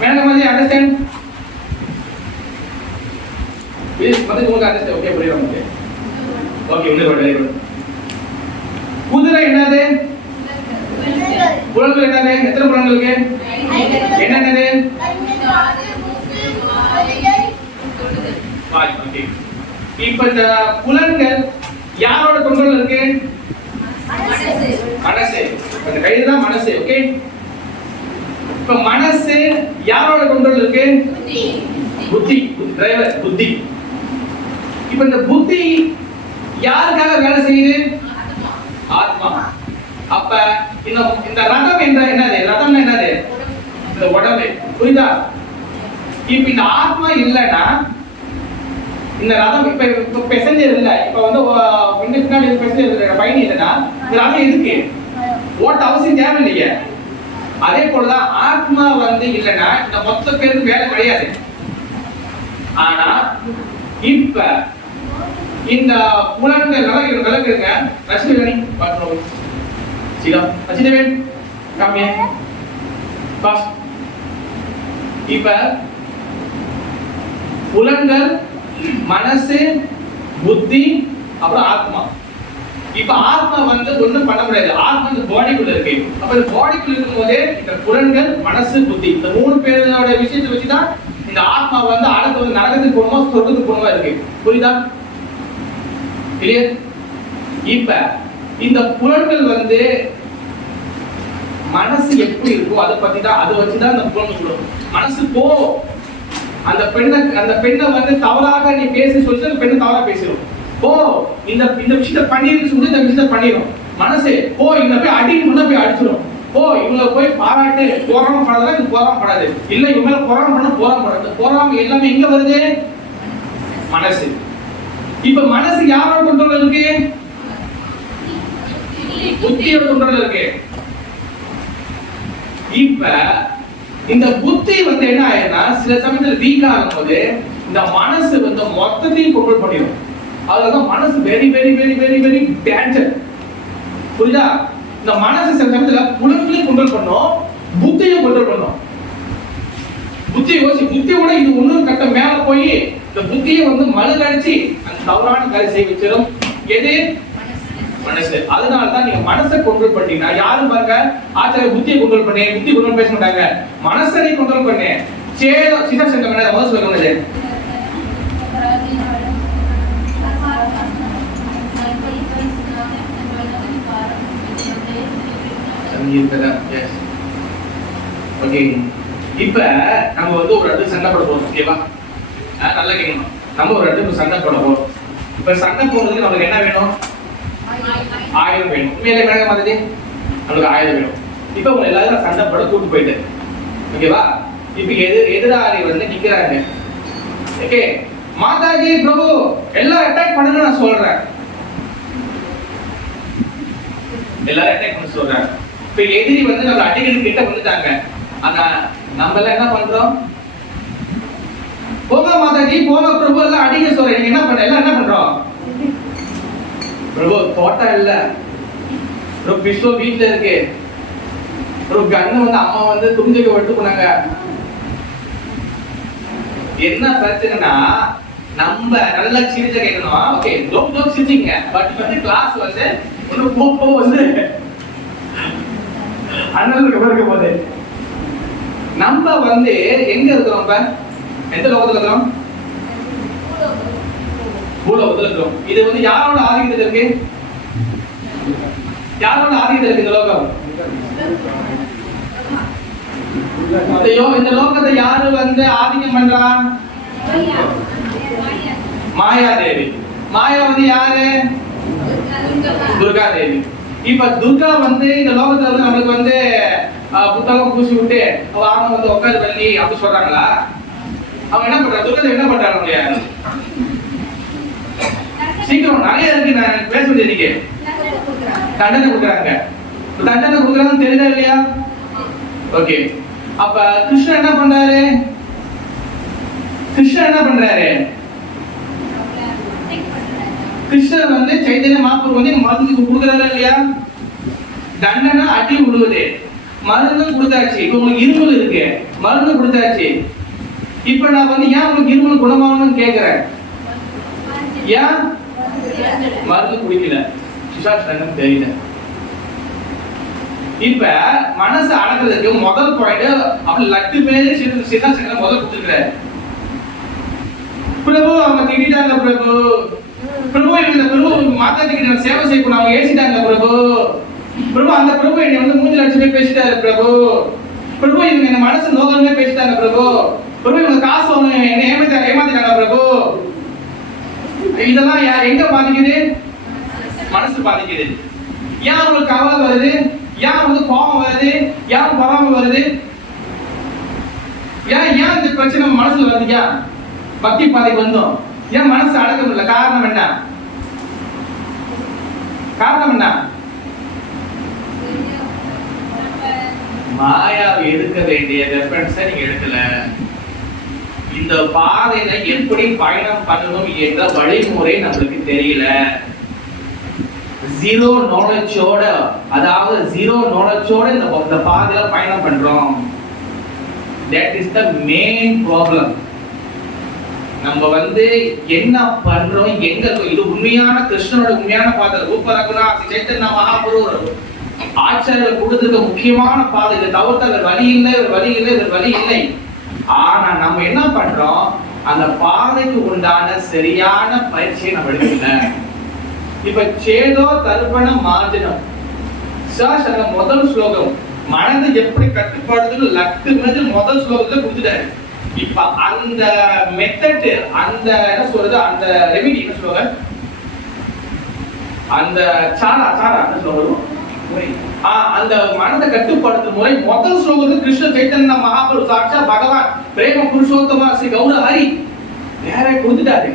மேடம் வந்து அண்டர்ஸ்டாண்ட்? ப்ளீஸ் வந்து உங்களுக்கு அண்டர்ஸ்டாண்ட். ஓகே, புரியுது உங்களுக்கு? ஓகே, இன்னும் வெரி குட். குதிரை என்னது? புலன்கள் என்னது? எத்தனை புலன்களுக்கு? என்னென்னது? ஓகே, இப்ப இந்த புலன்கள் யாரோட கண்ட்ரோல் இருக்கு? மனசு. இந்த கையில தான் மனசு. ஓகே, இப்ப மனசு யாரோட கண்ட்ரோல் இருக்கு? புத்தி. டிரைவர் புத்தி. இப்ப இந்த புத்தி யாருக்காக வேலை செய்யுது? ஆத்மா. அப்ப இந்த ரதம் என்னது? ரதம் என்னது? இந்த உடம்பு. புரியுதா? இப்ப இந்த ஆத்மா இல்லைன்னா இந்த ரதம் இப்ப பேசஞ்சர் இல்ல, இப்ப வந்து பின்னாடி பேசஞ்சர் பயணி இல்லைன்னா இந்த ரதம் எதுக்கு? ஓட்ட அவசியம் தேவை இல்லையே. அதே போலதான் ஆத்மா வந்து இல்லைன்னா இந்த மொத்த பேருக்கு வேலை கிடையாது. ஆனா இப்ப இந்த புலன்கள் விளக்குங்க. ரசிகரணி பார்க்கணும். சீதா அச்சிதேவன் காமியே பாஸ். இப்ப புலன்கள், மனசு, புத்தி, அப்புறம் ஆத்மா. இப்ப ஆத்மா வந்து ஒண்ணும் பண்ண முடியாது. ஆத்மா இந்த பாடிக்குள்ள இருக்கு. அப்ப இந்த பாடிக்குள்ள இருக்கும்போது இந்த புலன்கள், மனசு, புத்தி இந்த 3 பேரோட விஷயத்தை வச்சுதான் இந்த ஆத்மா வந்து அடுத்து வந்து நரகத்துக்கு போகணுமா சொர்க்கத்துக்கு போகணுமா இருக்கு. புரியுதா? கிளியர்? இப்ப இந்த புலன்கள் வந்து மனசு எப்படி இருக்கோ அதை பத்தி தான், அதை வச்சுதான் இந்த புலன்கள் சொல்லும். மனசு போ, அந்த பெண்ணை வந்து தவறாக நீ பேசி சொல்லி அந்த பெண்ணை தவறா பேசிடும். போ, இந்த விஷயத்தை பண்ணிருக்கு சொல்லி இந்த விஷயத்தை பண்ணிடும். மனசு போ, இங்க போய் அடிக்கணும்னா போய் அடிச்சிடும். போ, இவங்களை போய் பாராட்டு, போராம படாதா இது போராம படாது. இல்ல இவங்க போராம பண்ண போராம படாது. போராம எல்லாமே எங்க வருது? மனசு. இப்ப மனசு யாரோட கண்ட்ரோல் இருக்கு? புத்தியோட கண்ட்ரோல் இருக்கு. இப்ப இந்த புத்தி வந்து என்ன ஆயிருன்னா சில சமயத்துல வீக் ஆகும் போது இந்த மனசு வந்து மொத்தத்தையும் கண்ட்ரோல் பண்ணிடும். அதுதான் மனசு very very very very very danger. புரியுதா? இந்த மனசு சில சமயத்துல புலன்களையும் கண்ட்ரோல் பண்ணும், புத்தியும் கண்ட்ரோல் பண்ணும். புத்தியோட இது ஒன்னும் கட்ட மேல போய் இந்த புத்தியை வந்து மழுகடிச்சு அந்த தவறான காரியம் செய்ய வச்சிடும். எது? மனசு. அதனாலதான் நீங்க மனசை கண்ட்ரோல் பண்ணீங்கன்னா யாரும் பாருங்க ஆச்சாரிய புத்தியை கண்ட்ரோல் பண்ணி புத்தி கண்ட்ரோல் பேச மாட்டாங்க, மனசை கண்ட்ரோல் பண்ணு. சேதோ சிதா சங்கமன முதல் சொல்லுங்க. ஓகே, இப்ப நம்ம வந்து ஒரு இடத்துல சண்டை போட போறோம். ஓகேவா? நல்லா கேட்கணும். நம்ம ஒரு இடத்துல சண்டை போட போறோம். இப்ப சண்டை போடுறதுக்கு நமக்கு என்ன வேணும்? ஆயுதம் வேணும். உண்மையிலே வேணுங்க மாதிரி நமக்கு ஆயுதம் வேணும். இப்ப உங்க எல்லாரும் சண்டை போட கூட்டு போயிட்டு, ஓகேவா? இப்ப எதிராளி வந்து நிக்கிறாங்க. ஓகே, மாதாஜி பிரபு எல்லாரும் அட்டாக் பண்ணுங்க நான் சொல்றேன். எல்லாரும் அட்டாக் பண்ண சொல்றாங்க. இப்ப எதிரி வந்து நம்ம அடிக்கடி கிட்ட வந்துட்டாங்க. ஆனா நம்ம எல்லாம் என்ன பண்றோம்? போங்க மாதாஜி போங்க பிரபு எல்லாம் அடிக்க சொல்றேன். நீங்க என்ன பண்ற? எல்லாம் என்ன பண்றோம்? பிரபு தோட்டம் இல்ல, பிரபு பிஸ்வ வீட்டுல இருக்கு, பிரபு கண்ணு வந்து அம்மா வந்து துணிஞ்சுக்க விட்டு போனாங்க. என்ன பிரச்சனைனா நம்ம நல்லா சிரிச்ச கேட்கணும். ஓகே, ஜோக் சிரிச்சிங்க. பட் வந்து கிளாஸ் வந்து ஒண்ணு போப்போ வந்து அண்ணனுக்கு இருக்க போது நம்ம வந்து எங்க இருக்கிறோம்? இப்ப எந்த லோகத்துல இருக்கிறோம்? பூலோகத்துல இருக்கிறோம். இது வந்து யாரோட ஆதிக்கத்துல இருக்கு? யாரோட ஆதிக்கத்துல இருக்கு இந்த லோகம்? இந்த லோகத்தை யாரு வந்து ஆதிக்கம் பண்றான்? மாயா தேவி. மாயா வந்து யாரு? துர்கா தேவி. இப்ப துர்கா வந்து இந்த லோகத்துல வந்து நம்மளுக்கு வந்து புத்தகம் பூசி விட்டு அவங்க வந்து உட்காரு வள்ளி அப்படி சொல்றாங்களா? அவங்க என்ன பண்றாங்க? துர்கா என்ன பண்றாங்க? சீக்கிரம் நிறைய இருக்கு, நான் பேச வேண்டியது. தண்டனை கொடுக்குறாங்க. தண்டனை கொடுக்குறாங்கன்னு தெரியுதா இல்லையா? ஓகே, அப்ப கிருஷ்ணன் என்ன பண்றாரு? கிருஷ்ணர் வந்து சைத்தன்ய மகாபிரபு வந்து மருந்து கொடுக்குறாரு இல்லையா? தண்டனை அடி விடுவது, மருந்து கொடுத்தாச்சு. இப்ப உங்களுக்கு இருமல் இருக்கு, மருந்து கொடுத்தாச்சு. இப்ப நான் வந்து ஏன் உங்களுக்கு இருமல் குணமாகணும்னு கேட்கிறேன். ஏன் மருந்து குடிக்கல? சிசாசனம் தெரியல. இப்ப மனசு அடக்கிறதுக்கு முதல் பாயிண்ட் அப்படி லட்டு பேரு சிசாசனம் முதல் கொடுத்துருக்காரு. பிரபு அவங்க திட்டாங்க, பிரபு இந்த பிரபு மாதாஜி கிட்ட சேவை செய்யணும், அவங்க ஏசிட்டாங்க பிரபு அந்த பிரபு என்னை வந்து மூஞ்சி லட்சமே பேசிட்டாரு பிரபு இவங்க என்ன மனசு நோக்கமே பேசிட்டாங்க பிரபு இவங்க காசு ஒண்ணு என்ன ஏமாத்திட்டாங்க பிரபு. இதெல்லாம் எங்க பாதிக்குது? மனசு பாதிக்குது. ஏன் உங்களுக்கு கவலை வருது? ஏன் வந்து கோபம் வருது? ஏன் பொறாமை வருது? ஏன் இந்த பிரச்சனை மனசுல வருது? ஏன் பக்தி பாதைக்கு வந்தோம்? ஏன் மனசு அடக்க முடியல? காரணம் என்ன? மாயாவை எடுக்க வேண்டிய ரெஃபரன்ஸை நீங்க எடுக்கல. இந்த பாதையில எப்படி பயணம் பண்ணணும் என்ற வழிமுறை நம்மளுக்கு தெரியல. ஜீரோ நாலேஜோட, அதாவது ஜீரோ நாலேஜோட இந்த பாதையில பயணம் பண்றோம். That is the main problem. நம்ம வந்து என்ன பண்றோம், எங்க இது உண்மையான கிருஷ்ணனோட உண்மையான பாதை. ரூபரகுனா சைத்தன்ய மகாபிரபு ஆச்சாரியர்கள் கொடுத்திருக்க முக்கியமான பாதை. இதை தவிர்த்த வழி இல்லை. ஆனா நம்ம என்ன பண்றோம்? அந்த பாதைக்கு உண்டான சரியான பயிற்சியை நம்ம எடுக்கல. இப்ப சேதோ தர்ப்பண மார்ஜனம் சாசன முதல் ஸ்லோகம் மனதை எப்படி கட்டுப்பாடுன்னு லட்டு முதல் ஸ்லோகத்துல கொடுத்துட்டாரு. இப்ப அந்த மெத்தட், அந்த என்ன சொல்றது, அந்த ரெமிடி என்ன சொல்லுவாங்க, அந்த சாரா என்ன சொல்லுவோம், அந்த மனதை கட்டுப்படுத்தும் முறை முதல் ஸ்லோகத்தில் கிருஷ்ண சைத்தன்ய மகாபிரபு சாட்சா பகவான் பிரேம புருஷோத்தமா ஸ்ரீ கௌர ஹரி வேற கொடுத்துட்டாரு.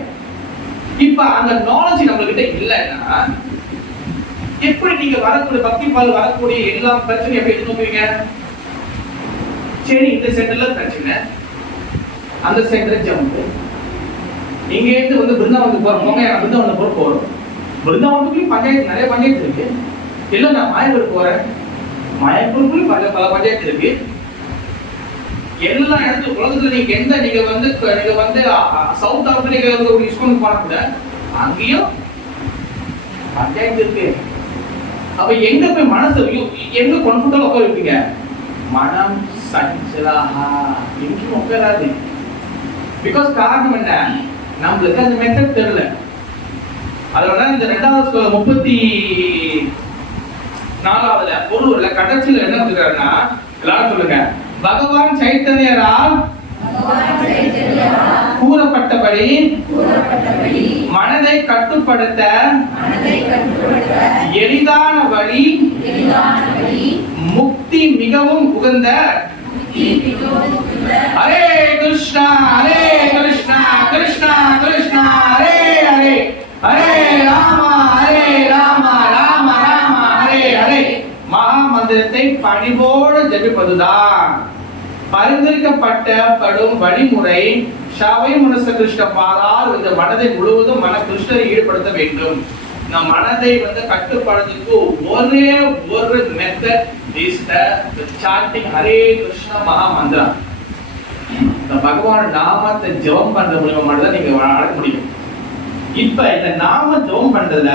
இப்ப அந்த நாலேஜ் நம்மகிட்ட இல்லைன்னா எப்படி நீங்க வரக்கூடிய பக்தி பால் வரக்கூடிய எல்லா பிரச்சனையும் எப்படி எதிர்நோக்குவீங்க? சரி, இந்த சென்டர்ல பிரச்சனை, அந்த சென்டர் ஜம்ப், இங்க இருந்து வந்து பிருந்தாவனத்துக்கு போறோம், பிருந்தாவனத்துக்கு போறோம். பிருந்தாவனத்துக்கு பஞ்சாயத்து, நிறைய பஞ்சாயத்து இருக்கு. இல்ல நான் மாயப்பூர் போறேன். மாயப்பூருக்குள்ள பல பஞ்சாயத்து இருக்கு. எல்லா இடத்துல உலகத்துல நீங்க வந்து சவுத் ஆப்பிரிக்கா இஸ்கோன் போனா கூட அங்கேயும் பஞ்சாயத்து இருக்கு. அப்ப எங்க போய் மனசு எங்க கான்ஃபிடன்ட் உட்கார வைப்பீங்க? மனம் சஞ்சலஹா எங்கேயும் உட்காராது. பிகாஸ் காரணம் என்ன? நம்மளுக்கு அந்த மெத்தட் தெரியல. அதனால இந்த 2வது 34வது பொருள்ல கடைசியில என்ன சொல்றாருன்னா, எல்லாரும் சொல்லுங்க, பகவான் சைத்தன்யரால் கூறப்பட்டபடி மனதை கட்டுப்படுத்த எளிதான வழி, முக்தி மிகவும் உகந்த. ஹரே கிருஷ்ணா ஹரே கிருஷ்ணா கிருஷ்ணா கிருஷ்ணா ஹரே ஹரே, ஹரே ராமா ராம ராம ஹரே ஹரே மகா மந்திரத்தை பணிவோடு ஜபிப்பதுதான் பரிந்துரைக்கப்பட்டப்படும் வழிமுறை. ஷாவை மனச கிருஷ்ண பாதால் இந்த மனதை முழுவதும் கிருஷ்ணரை ஈடுபடுத்த வேண்டும். இந்த மனதை கட்டுப்படுறதுக்கு ஒரே ஒரு method is the sanding Hare Krishna மகா மந்திரா. இந்த பகவான் நாமத்தை ஜெபம் பண்ற மூலமா மட்டும் தான் நீங்க அடைய முடியும். இப்ப இந்த நாம ஜெபம் பண்றதுல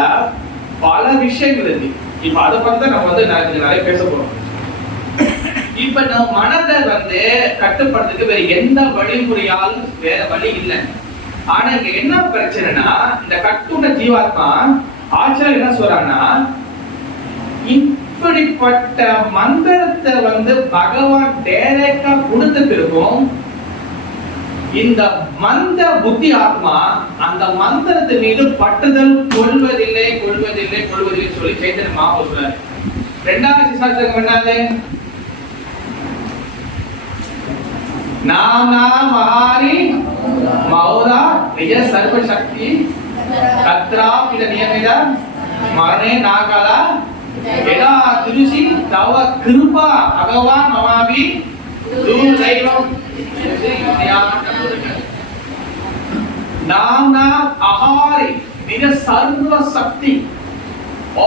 பல விஷயங்கள் இருக்கு. இப்ப அதை பத்தி நம்ம நிறைய பேச போறோம். இப்ப நம்ம மனதை கட்டுப்படுறதுக்கு வேற எந்த வழிமுறையாலும் வேற வழி இல்லை. ஆனா இங்க என்ன பிரச்சனைனா, இந்த கட்டுண்ட ஜீவாத்மா ஆச்சாரியர் என்ன சொல்றாங்கன்னா, இப்படிப்பட்ட மந்திரத்தை பகவான் டைரக்டா கொடுத்த பிறகும் இந்த மந்த புத்தி ஆத்மா அந்த மந்திரத்தின் மீது பட்டுதல் கொள்வதில்லை சொல்லி சைத்தன்ய மகாபிரபு சொல்றாரு. 2வது சிசாச்சகம் என்னது? नाम नाम महारी मौदा निज सर्व शक्ति तत्रापिद नियमिद मरणे नाकाला यदा तुलसी तव कृपा भगवान ममापि दुर्दैवम. नाम नाम आहारी निज सर्व शक्ति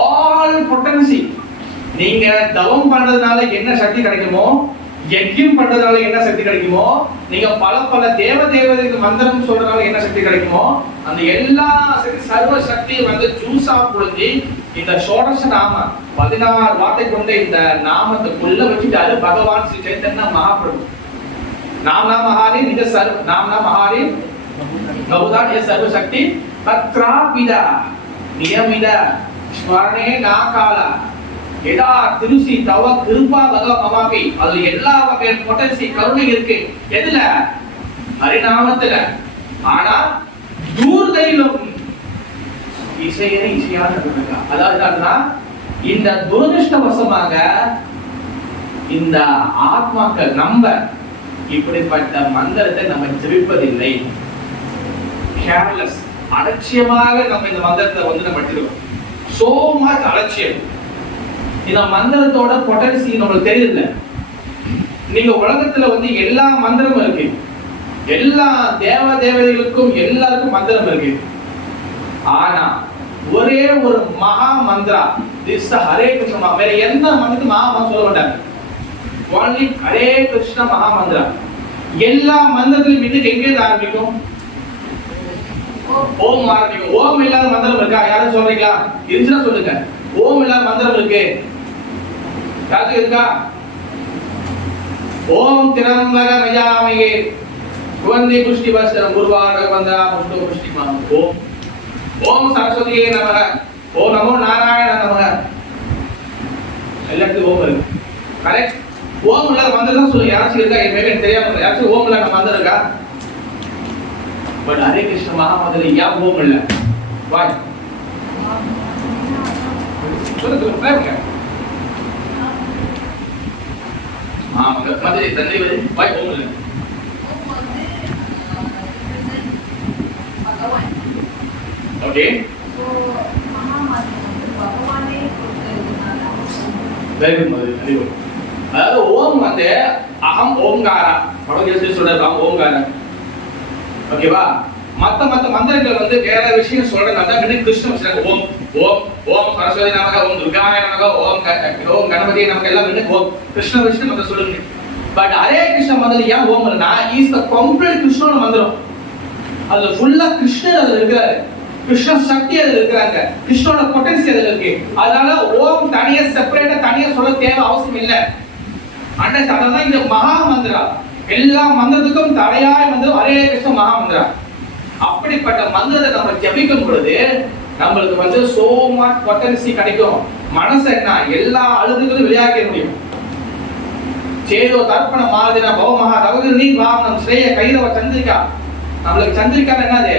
all potency. நீங்க தவம் பண்றதுனால என்ன சக்தி கிடைக்குமோ, யஜ்யம் பண்றதுனால என்ன சக்தி கிடைக்குமோ, நீங்க பல தேவதைக்கு மந்திரம் சொல்றதுனால என்ன சக்தி கிடைக்குமோ, அந்த எல்லா சர்வ சக்தியும் ஜூஸா புழிஞ்சி இந்த ஷோடச நாம 16 வார்த்தை கொண்ட இந்த நாமத்துக்குள்ள வச்சுட்டாரு பகவான் ஸ்ரீ சைத்தன்ய மகாபிரபு. நாம் நாம ஹாரி நிஜ சர்வ நாம் நாம ஹாரி கௌதா நிஜ சர்வ சக்தி தத்ராபிதா நியமித ஸ்மரணே நாகால எதா திருசி தவ கிருபா பகவ மமாபி. அது எல்லா வகையான பொட்டன்சி கருணை இருக்கு. எதுல? ஹரிநாமத்துல. ஆனா தூர்தையிலும் இசையான அதாவது இந்த துரதிருஷ்டவசமாக இந்த ஆத்மாக்கள் நம்ம இப்படிப்பட்ட மந்திரத்தை நம்ம ஜெபிப்பதில்லை. கேர்லெஸ், அலட்சியமாக நம்ம இந்த மந்திரத்தை நம்ம எடுத்துக்கிறோம். சோ மச் அலட்சியம். இந்த மந்திரத்தோட பொட்டன்சி நம்மளுக்கு தெரியல. நீங்க உலகத்துல எல்லா மந்திரமும் இருக்கு, எல்லா தேவதைகளுக்கும் எல்லாருக்கும் மந்திரம் இருக்கு. ஆனா ஒரே ஒரு மகா மந்திரா திஸ் ஹரே கிருஷ்ண, வேற எந்த மந்திரத்துக்கு மகா மந்திரம் சொல்ல மாட்டாங்க. ஒன்லி ஹரே கிருஷ்ண மகா மந்திரா. எல்லா மந்திரத்திலும் இதுக்கு எங்கே ஆரம்பிக்கும்? ஓம் ஆரம்பிக்கும். ஓம் இல்லாத மந்திரம் இருக்கா? யாரும் சொல்றீங்களா? இருந்துச்சுன்னா சொல்லுங்க. ஓம் இல்லாத மந்திரம் இருக்கு யாருக்கு இருக்கா? ஓம் திரம்பர மயாமயே குவந்தி புஷ்டி வஸ்திரம் குருவார வந்தா புஷ்ட புஷ்டி மாம். ஓம் ஓம் சரஸ்வதியே நமக, ஓம் நமோ நாராயண நமக. எல்லாத்துக்கும் ஓம் இருக்கு. கரெக்ட். ஓம் இல்லாத மந்திரம் தான் சொல்லுங்க. யாராச்சும் இருக்கா? எனக்கு தெரியாம யாராச்சும் ஓம் இல்லாத மந்திரம் இருக்கா? பட் ஹரே கிருஷ்ண மகாமந்திரம் ஏன் ஓம் இல்ல? வாய் சொல்லுங்க. மந்திரி தந்தை வாய் ஓம் இல்ல. ஓகே, வெரி குட் மந்திரி, வெரி குட். அதாவது ஓம் அகம் ஓம்காரா பகவத்கீதை சொல்றாரு ஓம்காரா. ஓகேவா? மத்த மந்திரங்கள் வந்து வேற விஷயம் சொல்றதுனால தான் கிருஷ்ண வச்சுருக்காங்க. ஓம் ஓம் ஓம் சரஸ்வதி நமக, ஓம் துர்காய நமக, ஓம் கணபதி நமக்கு எல்லாம் ஓம் கிருஷ்ண விஷ்ணு மந்திரம் சொல்லுங்க. பட் ஹரே கிருஷ்ண மந்திரம் ஏன் ஓம்னா இஸ் த கம்ப்ளீட் கிருஷ்ணோட மந்திரம். அதுல ஃபுல்லா கிருஷ்ணர் அதுல இருக்கிறாரு, கிருஷ்ண சக்தி அதுல இருக்கிறாங்க, கிருஷ்ணோட பொட்டன்சி அதுல இருக்கு. அதனால ஓம் தனியா செப்பரேட்டா தனியா சொல்ல தேவை அவசியம் இல்லை. அண்டர்ஸ்டாண்ட்? அதனால இந்த மகா மந்திரா எல்லா மந்திரத்துக்கும் தலையாய மந்திரம் ஹரே கிருஷ்ண மகா மந்திரா. அப்படிப்பட்ட மந்திரத்தை நம்ம ஜபிக்கும் பொழுது நம்மளுக்கு வந்து சோ மச் பொட்டன்சி கிடைக்கும். மனசை என்ன எல்லா அழுதுகளும் வெளியாக்க முடியும். சேதோ தர்ப்பண மாதின பவமஹா தவகிருநீ வாமனம் ஸ்ரேய கைரவ சந்திரிகா. நம்மளுக்கு சந்திரிகா என்னது?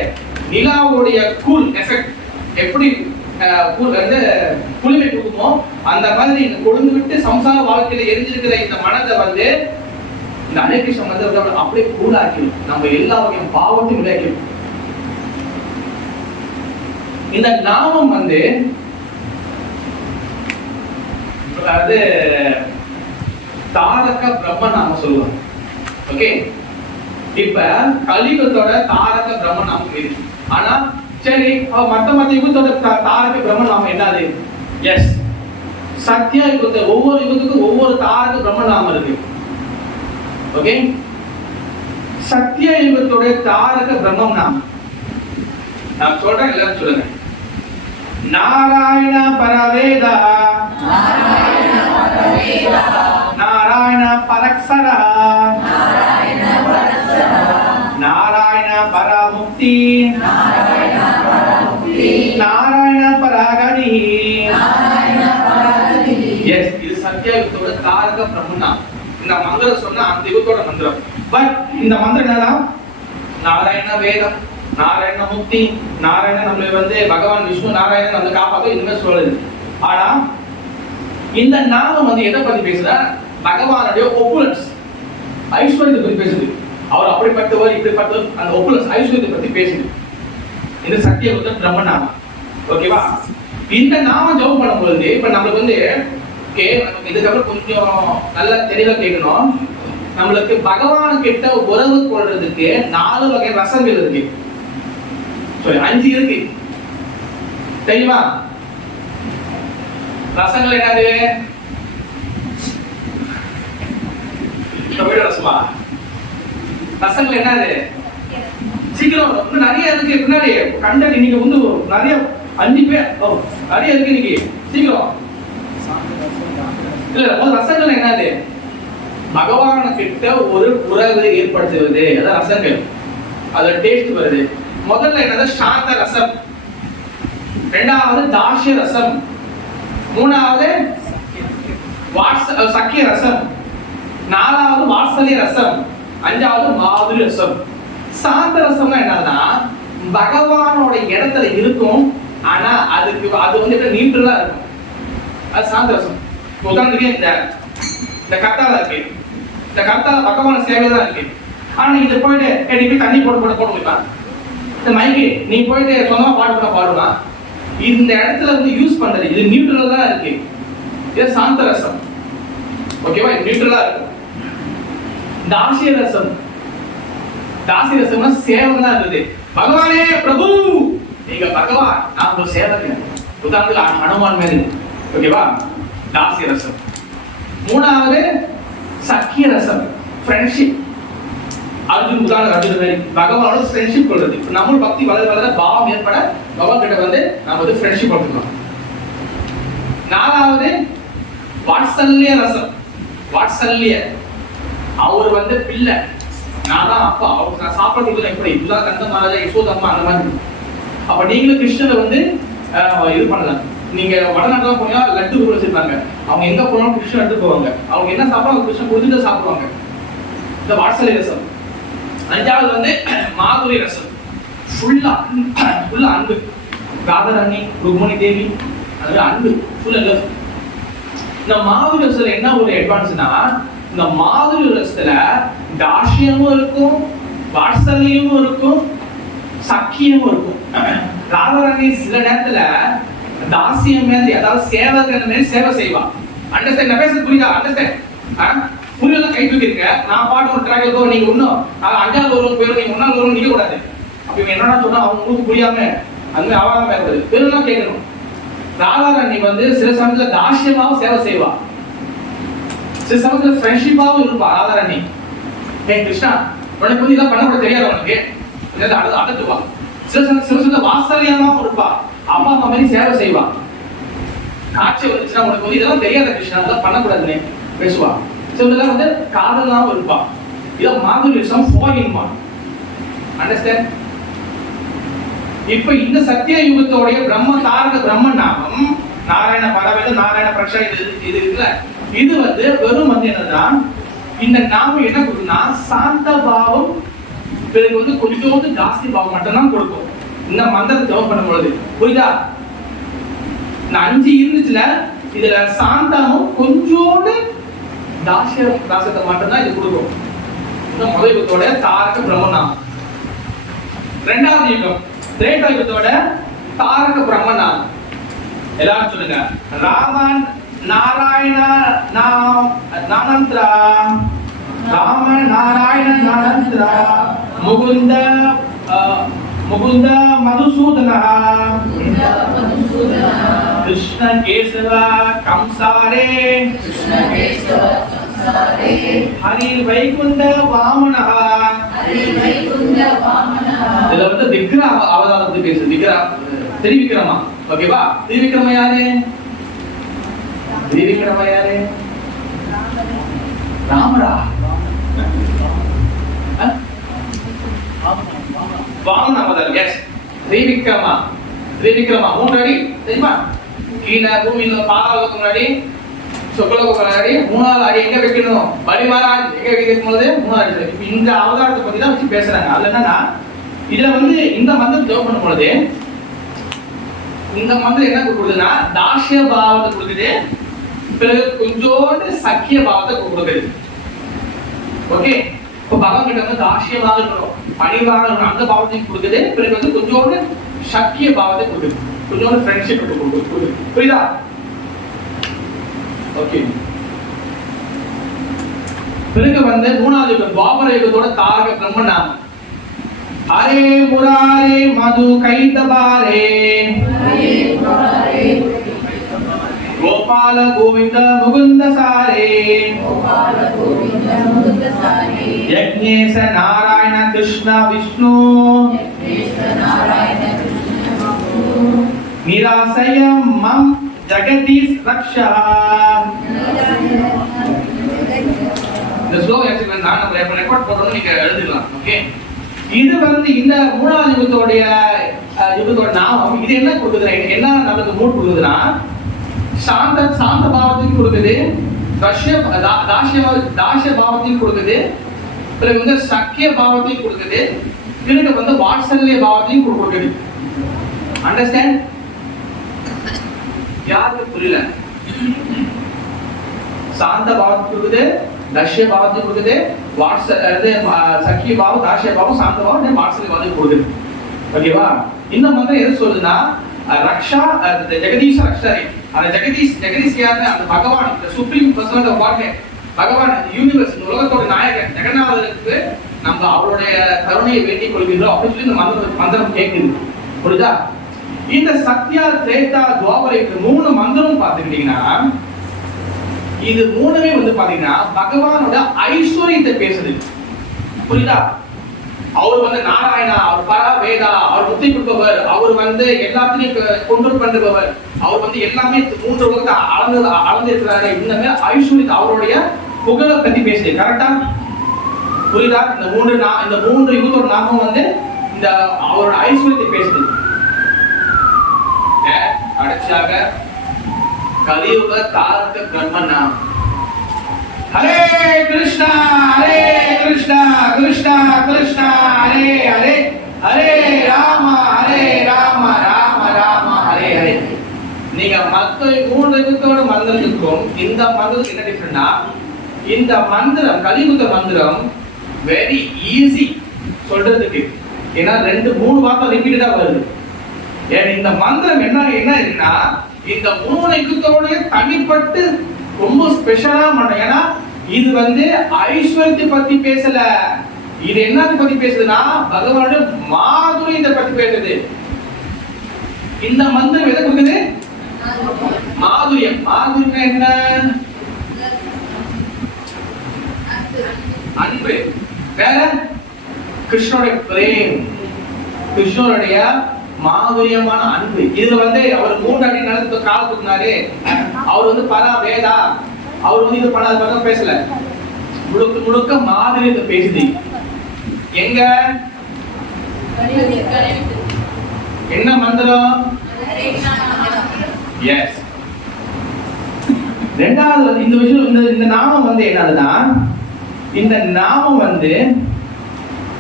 நிலாவுடைய கூல் எஃபெக்ட் எப்படி வந்து குளிமை கொடுக்குமோ அந்த மாதிரி கொழுந்து விட்டு சம்சார வாழ்க்கையில எரிஞ்சிருக்கிற இந்த மனதை வந்து இந்த ஹரே கிருஷ்ண மந்திரத்தை அப்படியே கூலாக்கிடும். நம்ம எல்லா வகையும் பாவத்தையும் விளையாக்கிடும். இந்த நாமம் வந்து அதாவது தாரக பிரம்ம நாமம் சொல்லுவாங்க. ஓகே, இப்ப கலியுகத்தோட தாரக பிரம்ம நாமம் இருக்கு. ஆனா சரி, மத்த யுகத்தோட தாரக பிரம்ம நாமம் என்னது? எஸ், சத்யா யுகத்தை ஒவ்வொரு யுகத்துக்கும் ஒவ்வொரு தாரக பிரம்ம நாமம் இருக்கு. ஓகே, சத்யா யுகத்தோட தாரக பிரம்ம நாமம் நான் சொல்றேன், எல்லாரும் சொல்லுங்க. நாராயண பரவேத, நாராயண பரக்ஷர, நாராயண பரமுக்தி, நாராயண பராகதி. எஸ், இது சத்யயுகத்தோட தாரக பிரம்மனா. இந்த மந்திரம் சொன்னா அந்த யுகத்தோட மந்திரம். பட் இந்த மந்திரம் என்னதான்? நாராயண வேதம், நாராயண முக்தி, நாராயண நம்மளை வந்து பகவான் விஷ்ணு நாராயணன் வந்து காப்பாற்ற இந்த மாதிரி சொல்லுது. ஆனா இந்த நாமம் வந்து எதை பத்தி பேசுதா? பகவானுடைய ஒப்புலன்ஸ், ஐஸ்வர்யத்தை பத்தி பேசுது. அவர் அப்படிப்பட்டவர் இப்படிப்பட்டவர், அந்த ஒப்புலன்ஸ் ஐஸ்வர்யத்தை பத்தி பேசுது. இது சத்தியகுப்த பிரம்ம நாமம். ஓகேவா? இந்த நாமம் ஜெபம் பண்ணும்போது இப்ப நம்மளுக்கு வந்து இதுக்கப்புறம் கொஞ்சம் நல்லா தெளிவா கேட்கணும். நம்மளுக்கு பகவான் கிட்ட உறவு கொள்றதுக்கு 4 வகை ரசங்கள் இருக்கு. 5 இருக்கு, தெரியுமா? ரசங்கள் என்னது? ரசமா ரசங்கள் என்னது? சீக்கிரம், இன்னும் நிறைய இருக்கு. பின்னாடி கண்டென்ட் இன்னைக்கு வந்து நிறைய 5 பேர் நிறைய இருக்கு இன்னைக்கு. சீக்கிரம். இல்ல, ரசங்கள் என்னது? பகவான கிட்ட ஒரு உறவு ஏற்படுத்துவது, அதான் ரசங்கள். அதோட டேஸ்ட் வருது. முதல்ல என்னது? சாந்த ரசம். இரண்டாவது தாஷ்ய ரசம். மூணாவது சக்கிய ரசம். நாலாவது வாத்சல்ய ரசம். அஞ்சாவது மாதுரி ரசம். சாந்த ரசம்னா என்னன்னா பகவானோட இடத்துல இருக்கும், ஆனா அதுக்கு அது வந்து நியூட்ரலா இருக்கும். அது சாந்த ரசம். உதாரணத்துக்கு இந்த கத்தால இருக்கு, இந்த கத்தால பகவான சேவை தான் இருக்கு. ஆனா இது போயிட்டு நீ போய் தண்ணி போட்டு போய்க்கலாம். இந்த மைக்கு நீ போயிட்டு சொந்தமா பாட்டு பாடுவான். இந்த இடத்துல வந்து யூஸ் பண்றது இது நியூட்ரலா தான் இருக்கு. இது சாந்த ரசம். ஓகேவா? இது நியூட்ரலா இருக்கும். தாசிய ரசம். தாசிய ரசம்னா சேவை தான் இருக்குது. பகவானே பிரபு, நீங்க பகவான், நான் உங்க சேவக. உதாரணத்துக்கு ஹனுமான் மாதிரி. ஓகேவா? தாசிய ரசம். மூணாவது சக்கிய ரசம், ஃப்ரெண்ட்ஷிப். அர்ஜுன் உதாரணம், அர்ஜுன் மாதிரி பகவானோட ஃப்ரெண்ட்ஷிப் கொள்றது. நம்ம பக்தி வளர வளர பாவம் ஏற்பட பகவான் கிட்ட வந்து நம்ம வந்து ஃப்ரெண்ட்ஷிப் கொடுத்துக்கலாம். நாலாவது வாத்சல்ய ரசம். வாத்சல்ய, அவர் வந்து பிள்ளை, நான் தான் அப்பா, அவருக்கு நான் சாப்பாடு கொடுக்குறேன். எப்படி இதுதான் கந்த மகாராஜா, யசோதம்மா, அந்த மாதிரி. அப்ப நீங்களும் கிருஷ்ணரை வந்து இது பண்ணலாம். நீங்க வடநாட்டுல போனா லட்டு கூட வச்சிருப்பாங்க. அவங்க எங்க போனாலும் கிருஷ்ணன் எடுத்து போவாங்க. அவங்க என்ன சாப்பிடுவாங்க? கிருஷ்ணன் கொடுத்துட்டு சாப்பிடுவாங்க. இந்த வாத்சல்ய ரசம். அஞ்சாவது வந்து மாதுரி ரசம். ஃபுல்லா அன்பு. ராதாராணி, ருக்மணி தேவி, அது அன்பு, ஃபுல்லா லவ். இந்த மாதுரி ரசத்துல என்ன ஒரு அட்வான்ஸ்னா, இந்த மாதுரி ரசத்துல தாஷ்யமும் இருக்கும், வாத்சல்யமும் இருக்கும், சக்கியமும் இருக்கும். ராதாராணி சில நேரத்துல தாசியம் மாதிரி, அதாவது சேவகன் மாதிரி சேவை செய்வா. அண்டர்ஸ்டாண்ட்? நான் பேசுறது புரியுதா? அண்டர்ஸ்டாண்ட்? புரியல கை தூக்கிருக்க. நான் பாட்டு ஒரு ட்ராக்ல போ, நீங்க இன்னும் 5வது ஒரு பேரும் நீங்க 1வது ஒரு நிக்க கூடாது. அப்ப இவங்க என்னன்னா சொன்னா அவங்க உங்களுக்கு புரியாம அந்த ஆவாம இருந்தது பெருலாம் கேட்கணும். ராதாராணி வந்து சில சமயத்துல தாசியமாவும் சேவை செய்வா, சில சமயத்துல ஃப்ரெண்ட்ஷிப்பாவும் இருப்பா. ராதாராணி கிருஷ்ணா உனக்கு வந்து இதெல்லாம் பண்ணக்கூட தெரியாது, உனக்கு அடத்துவா. சில சமயத்துல வாசல்யாவும் இருப்பா, அப்பா அம்மா மாதிரி சேவை செய்வா. காட்சி வந்துச்சுன்னா உனக்கு வந்து இதெல்லாம் தெரியாத கிருஷ்ணா, அதெல்லாம் பண்ணக்கூடாதுன்னு பேசுவா. சிலதெல்லாம் வந்து காதலாவும் இருப்பா. இதான் மாதுரியம் ஃபாயின்மா. அண்டர்ஸ்டாண்ட்? இப்ப இந்த சத்திய யுகத்தோடைய பிரம்ம தாரக பிரம்ம நாமம் நாராயண பரவேத நாராயண பிரக்ஷா இது இருக்குல்ல, இது வந்து வெறும் வந்து என்னதான் இந்த நாமம் என்ன கொடுக்குன்னா சாந்த பாவம், பிறகு வந்து கொஞ்சோண்டு ஜாஸ்தி பாவம் மட்டும்தான் கொடுக்கும் இந்த மந்திரத்தை ஜபம் பண்ணும் பொழுது. புரியுதா? இந்த 5 இருந்துச்சுல, இதுல சாந்தாமும் கொஞ்சோண்டு தாசத்தை மட்டும்தான் இது கொடுக்கும். முதல் யுகத்தோட தாரக பிரம்மநாமம். இரண்டாவது யுகம் திரேதா யுகத்தோட தாரக பிரம்மநாமம். எல்லாரும் சொல்லுங்க. ராமன் நாராயண நானந்திரா, ராம நாராயண நானந்திரா, முகுந்த முகுந்த மதுசூதன, கிருஷ்ண கேசவ கம்சாரே, ஹரி வைகுண்ட வாமன. இதுல வந்து விக்ர அவதாரத்தை பேசு. விக்ர திரிவிக்ரமா. ஓகேவா? திரிவிக்ரம யாரு? திரிவிக்ரம யாரு? ராமரா? வாமன அவதாரம். எஸ், திரிவிக்ரமா. திரிவிக்ரமா 3 அடி தெரியுமா? கீழே பூமியில பாதாளத்துக்கு முன்னாடி சொக்கலோகம் முன்னாடி 3வது அடி எங்க வைக்கணும்? பலிமாராஜ் எங்க வைக்கும் போது 3வது அடி. இப்ப இந்த அவதாரத்தை பத்தி தான் வச்சு பேசுறாங்க. அதுல என்னன்னா, இதுல வந்து இந்த மந்திரம் ஜெபம் பண்ணும் பொழுது இந்த மந்திரம் என்ன கொடுக்குதுன்னா தாசிய பாவத்தை கொடுக்குது, பிறகு கொஞ்சோண்டு சக்கிய பாவத்தை கொடுக்குது. ஓகே, இப்போ பகவான் கிட்ட வந்து தாசியமாக இருக்கணும், பணிவாக இருக்கணும், அந்த பாவத்தையும் கொடுக்குது. பிறகு வந்து கொஞ்சோண்டு சக்கிய பாவத்தை கொடுக்குது, கொஞ்சோண்டு ஃப்ரெண்ட்ஷிப் கொடுக்குது. புரியுதா? ஓகே. பிறகு வந்து 3வது யுகம் துவாபர யுகத்தோட தாரக பிரம்ம நாமம். ஹரே முராரே மது கைதபாரே, கோபால கோவிந்த முகுந்த சாரே, யக்ஞேச நாராயண கிருஷ்ண விஷ்ணு, நிராசய மம் ஜகதீஷ் ரக்ஷா. இந்த ஸ்லோகம் நான் நம்ம ரெக்கார்ட் போடுறோம், நீங்க எழுதிடலாம். ஓகே, இது வந்து இந்த 3வது யுகத்தோட நாமம். இது என்ன கொடுக்குது? என்ன நமக்கு மூட் கொடுக்குதுன்னா சாந்த பாவத்தையும் கொடுக்குது, தாசிய பாவத்தையும் கொடுக்குது, பிறகு வந்து சக்கிய பாவத்தையும் கொடுக்குது, பிறகு வந்து வாத்சல்ய பாவத்தையும் கொடுக்குது. அண்டர்ஸ்டாண்ட்? யாருக்கு புரியல? சாந்த பாவத்தை கொடுக்குது, தாசிய பாவத்தை கொடுக்குது, சக்கிய பாவம், தாசிய பாவம், சாந்த பாவம், வாத்சல்ய பாவத்தை கொடுக்குது. ஓகேவா? இந்த மந்திரம் எது சொல்லுதுன்னா ரக்ஷா ஜெகதீஷ ரக்ஷரே. அந்த ஜெகதீஷ் யாருன்னா அந்த பகவான், இந்த சுப்ரீம் பர்சன் ஆஃப் காட்ஹெட் பகவான், யூனிவர்ஸ், இந்த உலகத்தோட நாயகன் ஜெகநாதருக்கு நம்ம அவருடைய கருணையை வேண்டிக் கொள்கிறோம் அப்படின்னு சொல்லி இந்த மந்திரம் கேட்குது. புரியுதா? இந்த சத்யா திரேதா துவாபர இந்த 3 மந்திரம் பார்த்துக்கிட்டீங்கன்னா இது 3மே வந்து பாத்தீங்கன்னா பகவானோட ஐஸ்வர்யத்தை பேசுது. புரியுதா? அவர் வந்து நாராயணா, அவர் பரவேதா, அவர் முத்தி கொடுப்பவர், அவர் வந்து எல்லாத்தையும் கொண்டு பண்றவர், அவர் வந்து எல்லாமே 3 உலகத்தை அளந்து இருக்கிறாரு. இந்த மாதிரி ஐஸ்வர்யத்தை அவருடைய புகழை பத்தி பேசுது. கரெக்டா? புரியுதா? இந்த 3 யுகத்தோட நாமம் வந்து இந்த அவரோட ஐஸ்வர்யத்தை பேசுது. கடைசியாக கலியுக தாரக பிரம்மனா. ஹரே கிருஷ்ணா ஹரே கிருஷ்ணா கிருஷ்ணா கிருஷ்ணா ஹரே ஹரே, ஹரே ராம ராம ராம ஹரே ஹரே. நீங்க மற்ற 3 யுகத்தோட மந்திரத்துக்கும் இந்த மந்திரத்துக்கு என்ன டிஃபரெண்ட்னா, இந்த மந்திரம் கலியுக மந்திரம் வெரி ஈஸி சொல்றதுக்கு. ஏன்னா 2-3 வார்த்தை ரிப்பீட்டடா வருது. ஏன் இந்த மந்திரம் என்ன இருக்குன்னா இந்த 3 யுகத்தோட தனிப்பட்டு ரொம்ப ஸ்பெஷலா பண்ண. ஏன்னா இது வந்து ஐஸ்வர்யத்தை பத்தி பேசல, இது என்னத்தை பத்தி பேசுதுன்னா பகவானுடைய மாதுரியத்தை பத்தி பேசுது. இந்த மந்திரம் எதை கொடுக்குது? மாதுரியம். மாதுரியம் என்ன? அன்பு. வேற கிருஷ்ணனுடைய பிரேம், கிருஷ்ணனுடைய மாதுரியமான அன்பு. இதுல அவர் 3 அடி நடந்து கால் கொடுத்தாரு. அவர் பரா வேதா, அவர் இது பண்ணாத பேசல. முழுக்க முழுக்க மாதுரியத்தை பேசுது. எங்க என்ன மந்திரம்? எஸ். ரெண்டாவது இந்த விஷயம், இந்த நாமம் என்னதுன்னா, இந்த நாமம்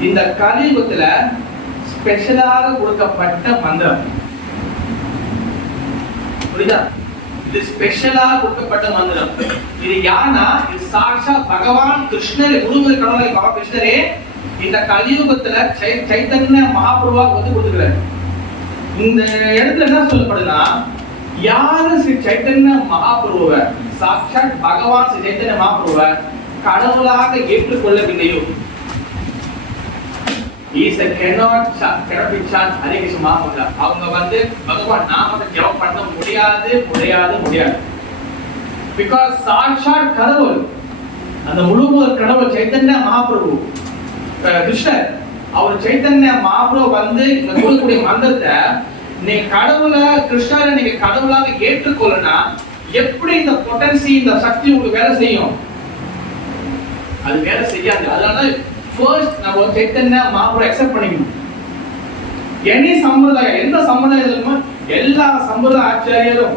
இந்த கலியுகத்துல ஸ்பெஷலாக கொடுக்கப்பட்ட மந்திரம். புரியுதா? இது ஸ்பெஷலாக கொடுக்கப்பட்ட மந்திரம். இது யாருன்னா, இது சாட்சா பகவான் கிருஷ்ணர், முழுமுதல் கடவுளை பகவான் கிருஷ்ணரே இந்த கலியுகத்துல சைத்தன்ய மகாபிரபுவா கொடுத்துக்கிறார். இந்த இடத்துல என்ன சொல்லப்படுதுன்னா, யாரு ஸ்ரீ சைத்தன்ய மகாபிரபுவை, சாட்சாத் பகவான் ஸ்ரீ சைத்தன்ய மகாபிரபுவை கடவுளாக ஏற்றுக்கொள்ளவில்லையோ, அவங்க பகவான் நாமத்தை ஜெபம் பண்ண முடியாது. பிகாஸ் சாட்சாத் கடவுள், அந்த முழுமுதல் கடவுள் சைத்தன்ய மகாபிரபு கிருஷ்ணர், அவர் சைத்தன்ய மகாபிரபு இந்த கொடுக்கக்கூடிய மந்திரத்தை நீங்க கடவுளை, கிருஷ்ணரை நீங்க கடவுளாக ஏற்றுக்கொள்ளனா எப்படி இந்த பொட்டன்சி, இந்த சக்தி உங்களுக்கு வேலை செய்யும்? அது வேலை செய்யாது. அதனால ஃபர்ஸ்ட் நம்ம சைத்தன்ய மகாபிரபு அக்செப்ட் பண்ணிக்கணும். எனி சம்பிரதாயம், எந்த சம்பிரதாயத்திலுமே எல்லா சம்பிரதாய ஆச்சாரியரும்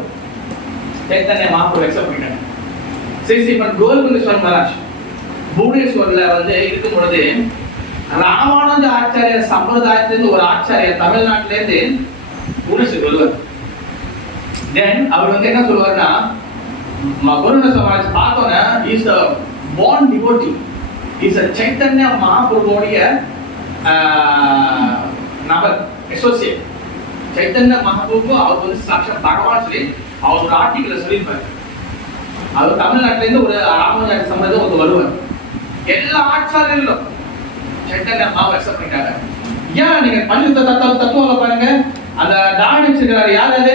சைத்தன்ய மகாபிரபு அக்செப்ட் பண்ணிட்டாங்க. ஸ்ரீமத் கோவிந்தேஸ்வர மகாராஜ் புவனேஸ்வர்ல இருக்கும் பொழுது ராமானுஜ ஆச்சாரியர் சம்பிரதாயத்திலிருந்து ஒரு ஆச்சாரியர் தமிழ்நாட்டில இருந்து புவனேஸ்வர் வருவார். தென் அவர் என்ன சொல்லுவாருன்னா, கோவிந்தேஸ்வர மகாராஜ் பார்த்தோன்னா is a born devotee, is a Chaitanya மகாபிரபுவோடைய நபர், அசோசியேட். சைத்தன்ய மகாபிரபு அவர் சாட்சாத் பகவான் சொல்லி அவர் ஒரு ஆர்டிக்கலை சொல்லியிருப்பார். அவர் தமிழ்நாட்டில இருந்து ஒரு ராமானுஜ சம்பிரதாயம் வருவார். எல்லா ஆச்சாரியர்களும் சைத்தன்ய மகாபிரபு அக்செப்ட் பண்ணிட்டாங்க. ஏன் நீங்க பஞ்ச தத்துவம் பாருங்க, அந்த தாடி வச்சிருக்கிறாரு, யார் அது?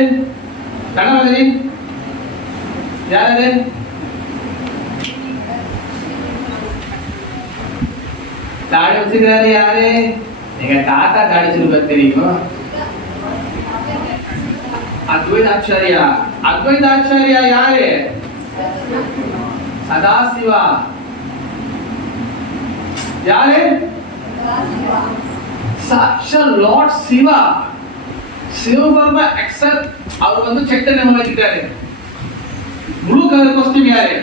கணவதி யார் அது? தாடி வச்சிருக்கிறாரு யாரு? நீங்க தாத்தா தாடி வச்சிருக்க தெரியும். அத்வைதாச்சாரியா. அத்வைதாச்சாரியா யாரு? சதாசிவா. யாரு? சாட்சாத் லார்ட் சிவா. சிவபெருமா அக்செப்ட் அவர் சைத்தன்யம் வச்சிட்டாரு. ப்ளூ கலர் காஸ்டியூம் யாரு?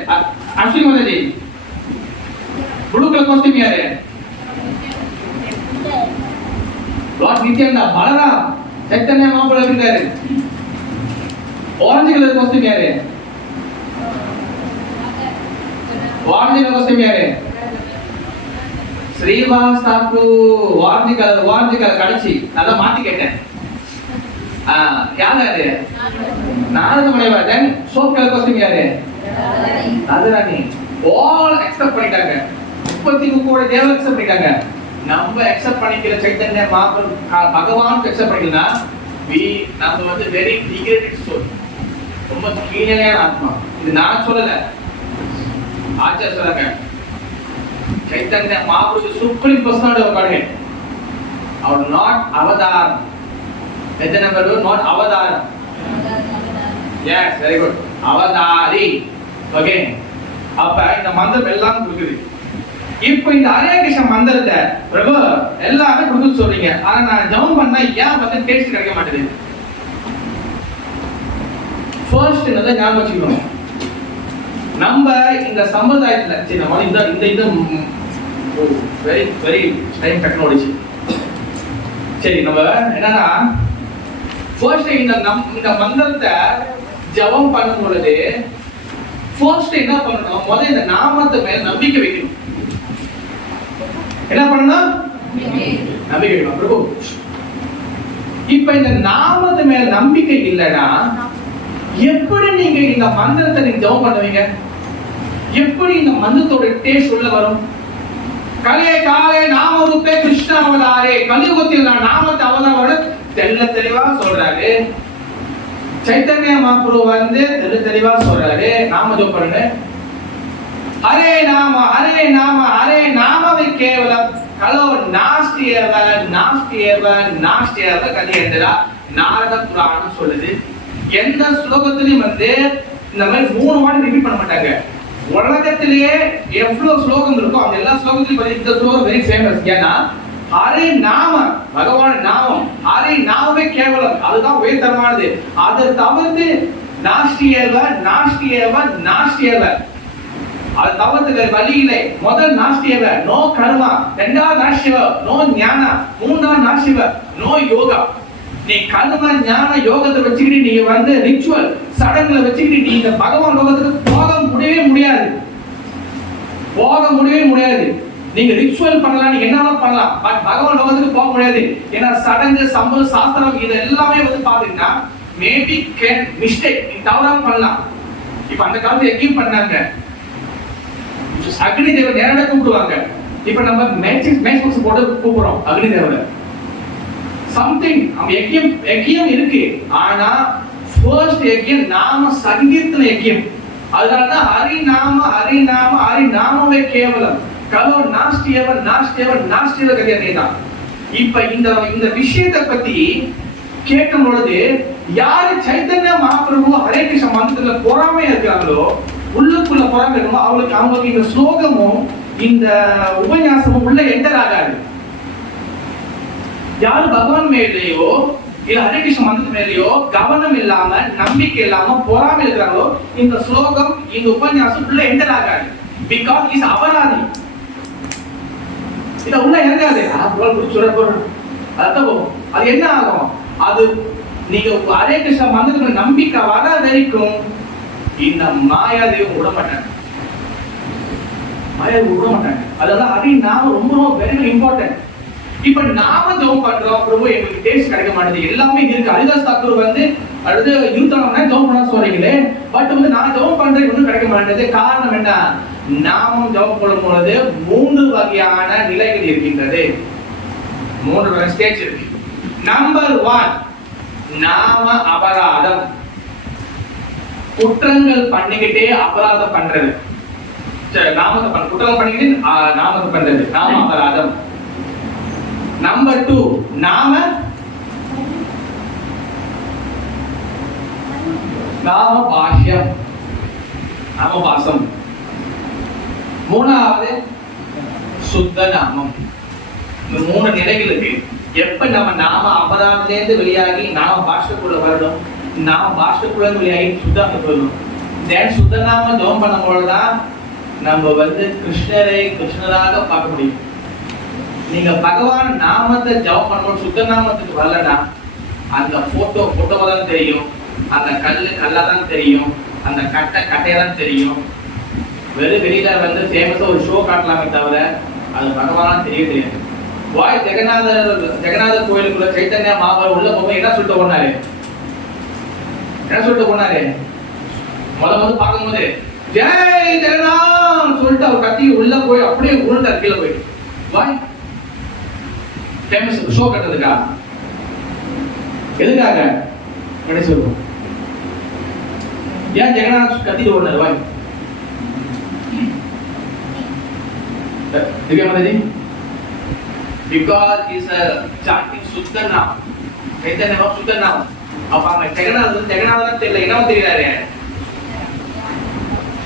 அஸ்வினி மதேஜி. ப்ளூ கலர் காஸ்டியூம் யாரு? லார்ட் நித்யானந்தா. பலராம் சைத்தன்ய மகாபிரபு இருக்காரு. ஆரஞ்சு கலர் காஸ்டியூம் யாரு? ஆரஞ்சு கலர் காஸ்டியூம் யாரு? ஸ்ரீவாஸ் தாக்கூர். ஆரஞ்சு கலர் கடைசி அதான் மாத்தி கேட்டேன். யாரு அது? நாரத முனிவர். தென் சோப் கலர் காஸ்டியூம் யாரு? ராஜராணி. ஆல் அக்செப்ட் பண்ணிட்டாங்க. 33 கோடி தேவ அக்செப்ட் பண்ணிட்டாங்க. நம்ம அக்செப்ட் பண்ணிக்கிற சைத்தன்ய மகாபிரபு பகவான் அக்செப்ட் பண்ணிக்கலனா நம்ம வெரி டிகிரேட்டட் சோல், ரொம்ப கீழேயான ஆத்மா. இது நான் சொல்லல, ஆச்சாரிய சொல்றாங்க. Chaitanya Mahaprabhu supreme personality of God. அவர் நாட் அவதார். எந்த number? Not avatar. Yes, very good. Avatari. Okay. அப்ப இந்த மந்திரம் எல்லாம் கொடுக்குது. இப்போ இந்த ஹரே கிருஷ்ண மந்திரத்தை பிரபு எல்லாமே கொடுத்து சொல்றீங்க, ஆனா நான் ஜெபம் பண்ணா ஏன் டேஸ்ட் கிடைக்க மாட்டேங்குது? ஃபர்ஸ்ட் நல்லா ஞாபகம் வச்சுக்கணும், நம்ம இந்த சம்பிரதாயத்துல சரி நம்ம இந்த வெரி வெரி டைம் டெக்னாலஜி. சரி, நம்ம என்னன்னா ஃபர்ஸ்ட் இந்த மந்திரத்தை ஜெபம் பண்ணும் பொழுது ஃபர்ஸ்ட் என்ன பண்ணணும்? முதல்ல இந்த நாமத்தை மேல நம்பிக்கை வைக்கணும். என்ன பண்ணணும்? நம்பிக்கை வைக்கணும். பிரபு, இப்ப இந்த நாமத்து மேல நம்பிக்கை இல்லைன்னா எப்படி நீங்க இந்த மந்திரத்தை நீங்க ஜெபம் பண்ணுவீங்க? எப்படி இந்த மந்திரத்தோட டேஸ்ட் உள்ள வரும்? கலே காலே நாம ரூபே கிருஷ்ண அவதாரே, கலியுகத்தில் நான் நாமத்தை அவதாரோட தெளிவா சொல்றாரு. சைத்தன்ய மகாபிரபு வந்து தெளிவா சொல்றாரு, நாம ஜெபம் பண்ணுங்க. ஹரே நாம ஹரே நாம ஹரே நாமவை கேவலம் கலோ நாஸ்தியவ நாஸ்தியவ நாஸ்தியவ கலியேந்திரா நாரத புராணம் சொல்லுது. எந்த ஸ்லோகத்திலையும் வந்து இந்த மாதிரி 3 வாட்டி ரிப்பீட் பண்ண மாட்டாங்க. உலகத்திலேயே எவ்வளவு ஸ்லோகம் இருக்கோ அந்த எல்லா ஸ்லோகத்திலையும் இந்த ஸ்லோகம் வெரி ஃபேமஸ். ஏன்னா ஹரே நாம பகவான் நாமம், ஹரே நாமமே கேவலம், அதுதான் உயர்தரமானது. அதை தவிர்த்து நாஸ்தியவ நாஸ்தியவ நாஸ்தியவ, அது தவிர்த்து வேற வழி இல்லை. முதல் நாஸ்தியவ நோ கர்மா, இரண்டாவது நாஸ்தியவ நோ ஞானா, மூன்றாவது நாஸ்தியவ நோ யோகா. நீ கர்ம ஞான யோகத்தை வச்சுக்கிட்டு நீங்க வந்து ரிச்சுவல் சடங்குகளை வச்சுக்கிட்டு நீங்க பகவான் லோகத்துக்கு போக முடியவே முடியாது, போக முடியவே முடியாது. நீங்க ரிச்சுவல் பண்ணலாம், நீங்க என்ன பண்ணலாம், பட் பகவான் லோகத்துக்கு போக முடியாது. ஏன்னா சடங்கு சம்பளம் சாஸ்திரம் இது எல்லாமே வந்து பாத்தீங்கன்னா மேபி கேன் மிஸ்டேக், நீ தவறா பண்ணலாம். இப்ப அந்த காலத்துல எங்கேயும் பண்ணாங்க, அக்னி தேவன் நேரடியாக கூப்பிடுவாங்க. இப்ப நம்ம மேட்ச் போட்டு கூப்பிடுறோம் அக்னி தேவனை. சம்திங் நம்ம யஜ்யம் இருக்கு, ஆனா ஃபர்ஸ்ட் யஜ்யம் நாம சங்கீர்த்தன யஜ்யம். அதனாலதான் ஹரி நாம ஹரி நாம ஹரி நாமவே கேவலம் கலோ நாஸ்தியவன் நாஸ்தியவன் நாஸ்தியவ கதியதான். இப்ப இந்த விஷயத்தை பத்தி கேட்கும் பொழுது யாரு சைத்தன்ய மகாபிரபு ஹரே கிருஷ்ண மந்திரத்துல பொறாமை இருக்கிறாங்களோ, உள்ளுக்குள்ள பொறாமை இருக்குமோ, அவங்களுக்கு இந்த ஸ்லோகமும் இந்த உபன்யாசமும் உள்ள என்டர் ஆகாது. யாரு பகவான் மேலேயோ இல்ல ஹரே கிருஷ்ண மந்திர மேலேயோ கவனம் இல்லாம நம்பிக்கை இல்லாம பொறாமை இருக்கிறாங்களோ, இந்த ஸ்லோகம் இந்த உபன்யாசம் உள்ள என்டர் ஆகாது. பிகாஸ் இஸ் அபராதி, இத உள்ள இறங்காது. அது என்ன ஆகும், அது நீங்க ஹரே கிருஷ்ண மந்திரத்துல நம்பிக்கை வர வரைக்கும் இந்த மாயாதேவி விட மாட்டாங்க, மாயாதேவி விட மாட்டாங்க. அதெல்லாம் ஹரி நாம ரொம்ப வெரி இம்பார்ட்டன்ட். இப்ப நாம ஜெபம் பண்றோம், பிரபு எங்களுக்கு டேஸ்ட் கிடைக்க மாட்டேங்குது, எல்லாமே இருக்கு. ஹரிதாஸ் தாக்கூர் வந்து அடுத்து 21 மணி நேரம் ஜெபம் பண்ண சொல்றீங்களே, பட் வந்து நான் ஜெபம் பண்றேன் ஒன்றும் கிடைக்க மாட்டேங்குது. காரணம் என்ன, நாமம் ஜெபம் பண்ணும் பொழுது 3 வகையான நிலைகள் இருக்கின்றது, 3 வகை ஸ்டேஜ் இருக்கு. நம்பர் 1 நாம அபராதம், குற்றங்கள் பண்ணிக்கிட்டே அபராதம் பண்றது. நாமத்தை பண்ண குற்றங்கள் பண்ணிக்கிட்டு நாமத்தை பண்றது நாம அபராதம். நம்பர் 2 நாம பாஷ்யம், நாம பாசம். 3வது சுத்த நாமம். இந்த 3 நிலைகள் இருக்கு. எப்ப நம்ம நாம அபராதத்திலிருந்து வெளியாகி நாம பாஷ்யக்குள்ள வரணும், நாம பாஷ்யக்குள்ள வெளியாகி சுத்தம் போயிடும். சுத்த நாம ஜெபம் பண்ணும்போதுதான் நம்ம வந்து கிருஷ்ணரை கிருஷ்ணராக பார்க்க முடியும். நீங்க பகவான் நாமத்தை ஜெபம் பண்ணும்போது சுத்த நாமத்துக்கு வரலன்னா அந்த போட்டோவா தான் தெரியும், அந்த கல்லா தான் தெரியும், அந்த கட்டையா தான் தெரியும். வெளியில வந்து ஃபேமஸா ஒரு ஷோ காட்டலாமே தவிர அது பகவானா தெரியாது. வாய் ஜெகநாதர் கோயிலுக்குள்ள சைத்தன்யா மகாபிரபு உள்ள போகும்போது என்ன சொல்லிட்டு போனாரு, முதல்ல பார்க்கும்போது ஜெய் ஜெகநாத் சொல்லிட்டு அவர் கத்தி உள்ள போய் அப்படியே உருண்டார் கீழே போயிட்டு. வாய் ஃபேமஸ் ஷோ கட்டுறதுக்கா, எதுக்காக கடைசி சொல்லுவோம். ஏன் ஜெகநாத் கத்திட்டு ஓடுனாரு வாய்? Divya Mataji, because is a chanting சுத்த நாமம், சைத்தன்ய சுத்த நாமம். அப்ப அங்க ஜெகநாதன் தெரியல, என்ன தெரியாரு,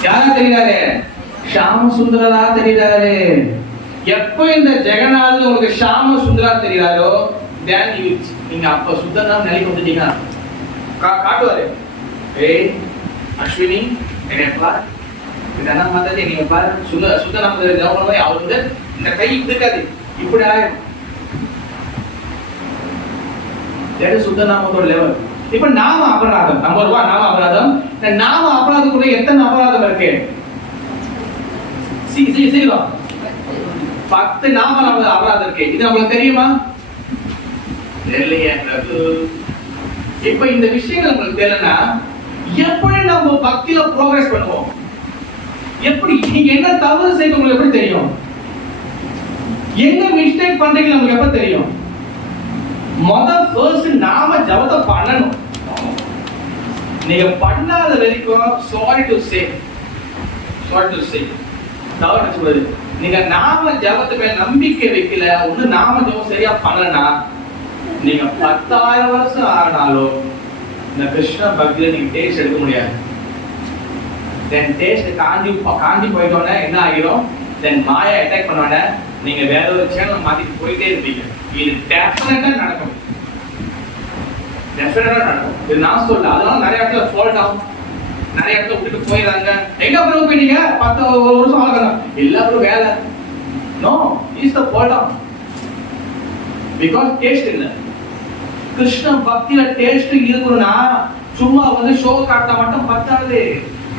யாரா தெரியாரு, ஷாம சுந்தரரா தெரியாரு. எப்ப இந்த ஜெகநாதன் உங்களுக்கு ஷாம சுந்தரா தெரியாரோ then நீங்க அப்ப சுத்த நாமம் நிலைக்கு வந்துட்டீங்க. காட்டுவாரு, ஏய் அஸ்வினி என்னை பார், இதெல்லாம் மாதாஜி நீங்க பாரு, சுத்த நாமத்தை ஜெபம் பண்ணும்போது அவர் வந்து இந்த கை இருக்காது, இப்படி ஆயிரும். சுத்த நாமத்தோட லெவல். இப்ப நாம அபராதம் நம்பர் 1 நாம அபராதம். இந்த நாம அபராதத்துக்குள்ள எத்தனை அபராதம் இருக்கு? சீக்கிரம் 10 நாம அபராதம் இருக்கு. இது உங்களுக்கு தெரியுமா? தெரியலையே. இப்ப இந்த விஷயங்கள் உங்களுக்கு தெரியலன்னா எப்படி நம்ம பக்தியில ப்ரோக்ரஸ் பண்ணுவோம்? எப்படி நீங்க என்ன தவறு செய்ய உங்களுக்கு எப்படி தெரியும்? எங்க மிஸ்டேக் பண்றீங்க நமக்கு எப்ப தெரியும்? ஃபர்ஸ்ட் நாம ஜபத்தை பண்ணணும். நீங்க பண்ணாத வரைக்கும் சாரி டு சே தவறு சொல்றது. நீங்க நாம ஜபத்து மேல நம்பிக்கை வைக்கல, ஒண்ணு நாம ஜபம் சரியா பண்ணலனா நீங்க 10,000 வருஷம் ஆனாலும் இந்த கிருஷ்ண பக்தியில நீங்க டேஸ்ட் எடுக்க முடியாது. தென் டேஸ்ட் காஞ்சி போயிட்டோன்னே என்ன ஆகிடும்? தென் மாயா அட்டாக் பண்ணோன்னே நீங்க வேற ஒரு சேனல் மாத்திட்டு போயிட்டே இருப்பீங்க. இது டெஃபினட்டா நடக்கும். இது நான் சொல்ல. அதனால நிறைய இடத்துல ஃபால்ட் ஆகும், நிறைய இடத்துல விட்டுட்டு போயிடுறாங்க. எங்க அப்புறம் போயிட்டீங்க? 10 வருஷம் ஆகணும் இல்ல அப்புறம் வேலை. No, is the fault of because taste இல்ல. கிருஷ்ண பக்தியில டேஸ்ட் இருக்கணும்னா சும்மா வந்து ஷோ காட்ட மட்டும் பத்தாது.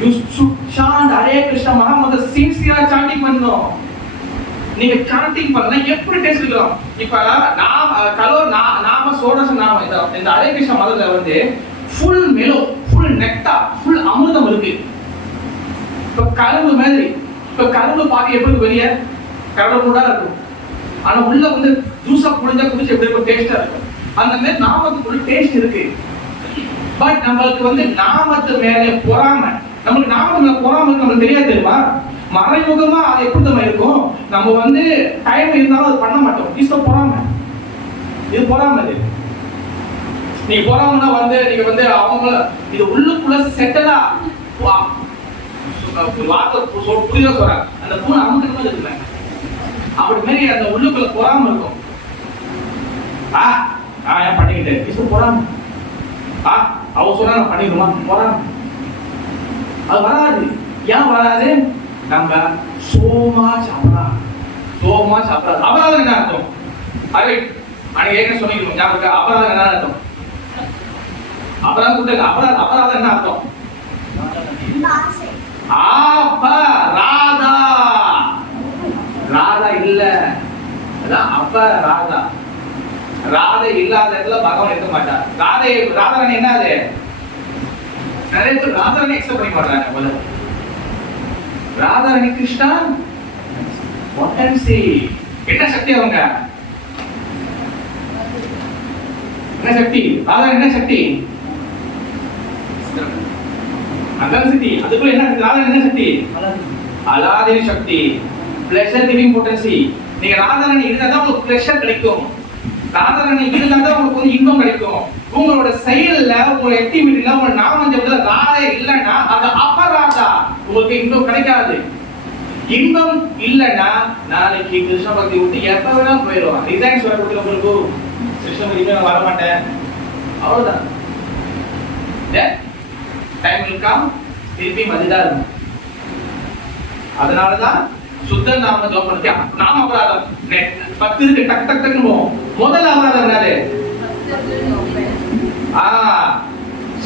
You should chant Hare Krishna mahamantra சின்சியரா சாண்டிங் பண்ணணும். நீங்க சாண்டிங் பண்ணா எப்படி டேஸ்ட் இருக்கும்? இப்ப நாம சோடச நாம இந்த ஹரே கிருஷ்ண மதத்துல வந்து full mellow, full nectar, full அமிர்தம் இருக்கு. இப்ப கரும்பு மாதிரி, இப்ப கரும்பு பாக்க எப்படி வெளியே கரும்பு கூட இருக்கும், ஆனா உள்ள வந்து ஜூஸா புழிஞ்சா குடிச்சு எப்படி இருக்கும், டேஸ்டா இருக்கும். அந்த மாதிரி நாமத்துக்குள்ள டேஸ்ட் இருக்கு. பட் நம்மளுக்கு வந்து நாமத்து மேல பொறாமை, நம்மளுக்கு நாமத்து மேல பொறாமை நம்மளுக்கு தெரியாது தெரியுமா? மறைமுகமா அது எப்படி தான் இருக்கும். நம்ம வந்து டைம் இருந்தாலும் அது பண்ண மாட்டோம். இது பொறாமை, இது பொறாமை. நீங்க பொறாமைனா வந்து நீங்க வந்து அவங்க இது உள்ளுக்குள்ள செட்டலா வார்த்தை புரியுதா சொல்றேன். அந்த பூனை அமுக்கு இருக்குல்ல, அப்படி மாதிரி அந்த உள்ளுக்குள்ள பொறாமை இருக்கும். நான் ஏன் பண்ணிக்கிட்டேன் இது பொறாமை. அவ சொன்னா நான் பண்ணிடுமா பொறாமை. அது வராது. ஏன் வராது? நம்ம சோமா சாப்பிடாது. அபராதம் என்ன அர்த்தம்? அரே அன்னைக்கு ஏற்கனவே சொன்னீங்க ஞாபகம். அபராதம் என்ன அர்த்தம்? அபராதம் என்ன அர்த்தம்? ராதா இல்ல, அதான் அபராதா. ராதை இல்லாத இடத்துல பகவான் இருக்க மாட்டார். ராதாராணி என்னது? நிறைய பேர் ராதாராணி எக்ஸப்ட் பண்ணி மாட்டாங்க. ராதாராணி கிருஷ்ணா பொட்டன்சி. என்ன சக்தி அவங்க? என்ன சக்தி? ராதாராணி என்ன சக்தி? அதான் சக்தி. அதுக்குள்ள என்ன? ராதாராணி என்ன சக்தி? அலாதினி சக்தி, பிளஷர் கிவிங் பொட்டன்சி. நீங்க ராதாராணி இருந்தா தான் உங்களுக்கு பிளஷர் கிடைக்கும். ராதாராணி இருந்தா தான் உங்களுக்கு வந்து இன்பம் கிடைக்கும். உங்களோட செயல்ல, உங்களோட ஆக்டிவிட்டில, உங்க நாமஜபத்துல ராதே இல்லைன்னா அது அபராதா, உங்களுக்கு இன்பம் கிடைக்காது. இன்பம் இல்லைன்னா நாளைக்கு கிருஷ்ண பக்தி விட்டு எப்ப வேணா போயிடும். ரிசைன் சொல்ல கொடுத்து உங்களுக்கு கிருஷ்ண பக்தி நான் வர மாட்டேன், அவ்வளவுதான். டைம் will come, திருப்பி மதிதான் இருக்கும். அதனாலதான் சுத்த நாம ஜோப் பண்ணியா நாம அபராதம் 10 இருக்கு, டக் டக் டக்னு போவோம். முதல்ல அபராதம் என்னது?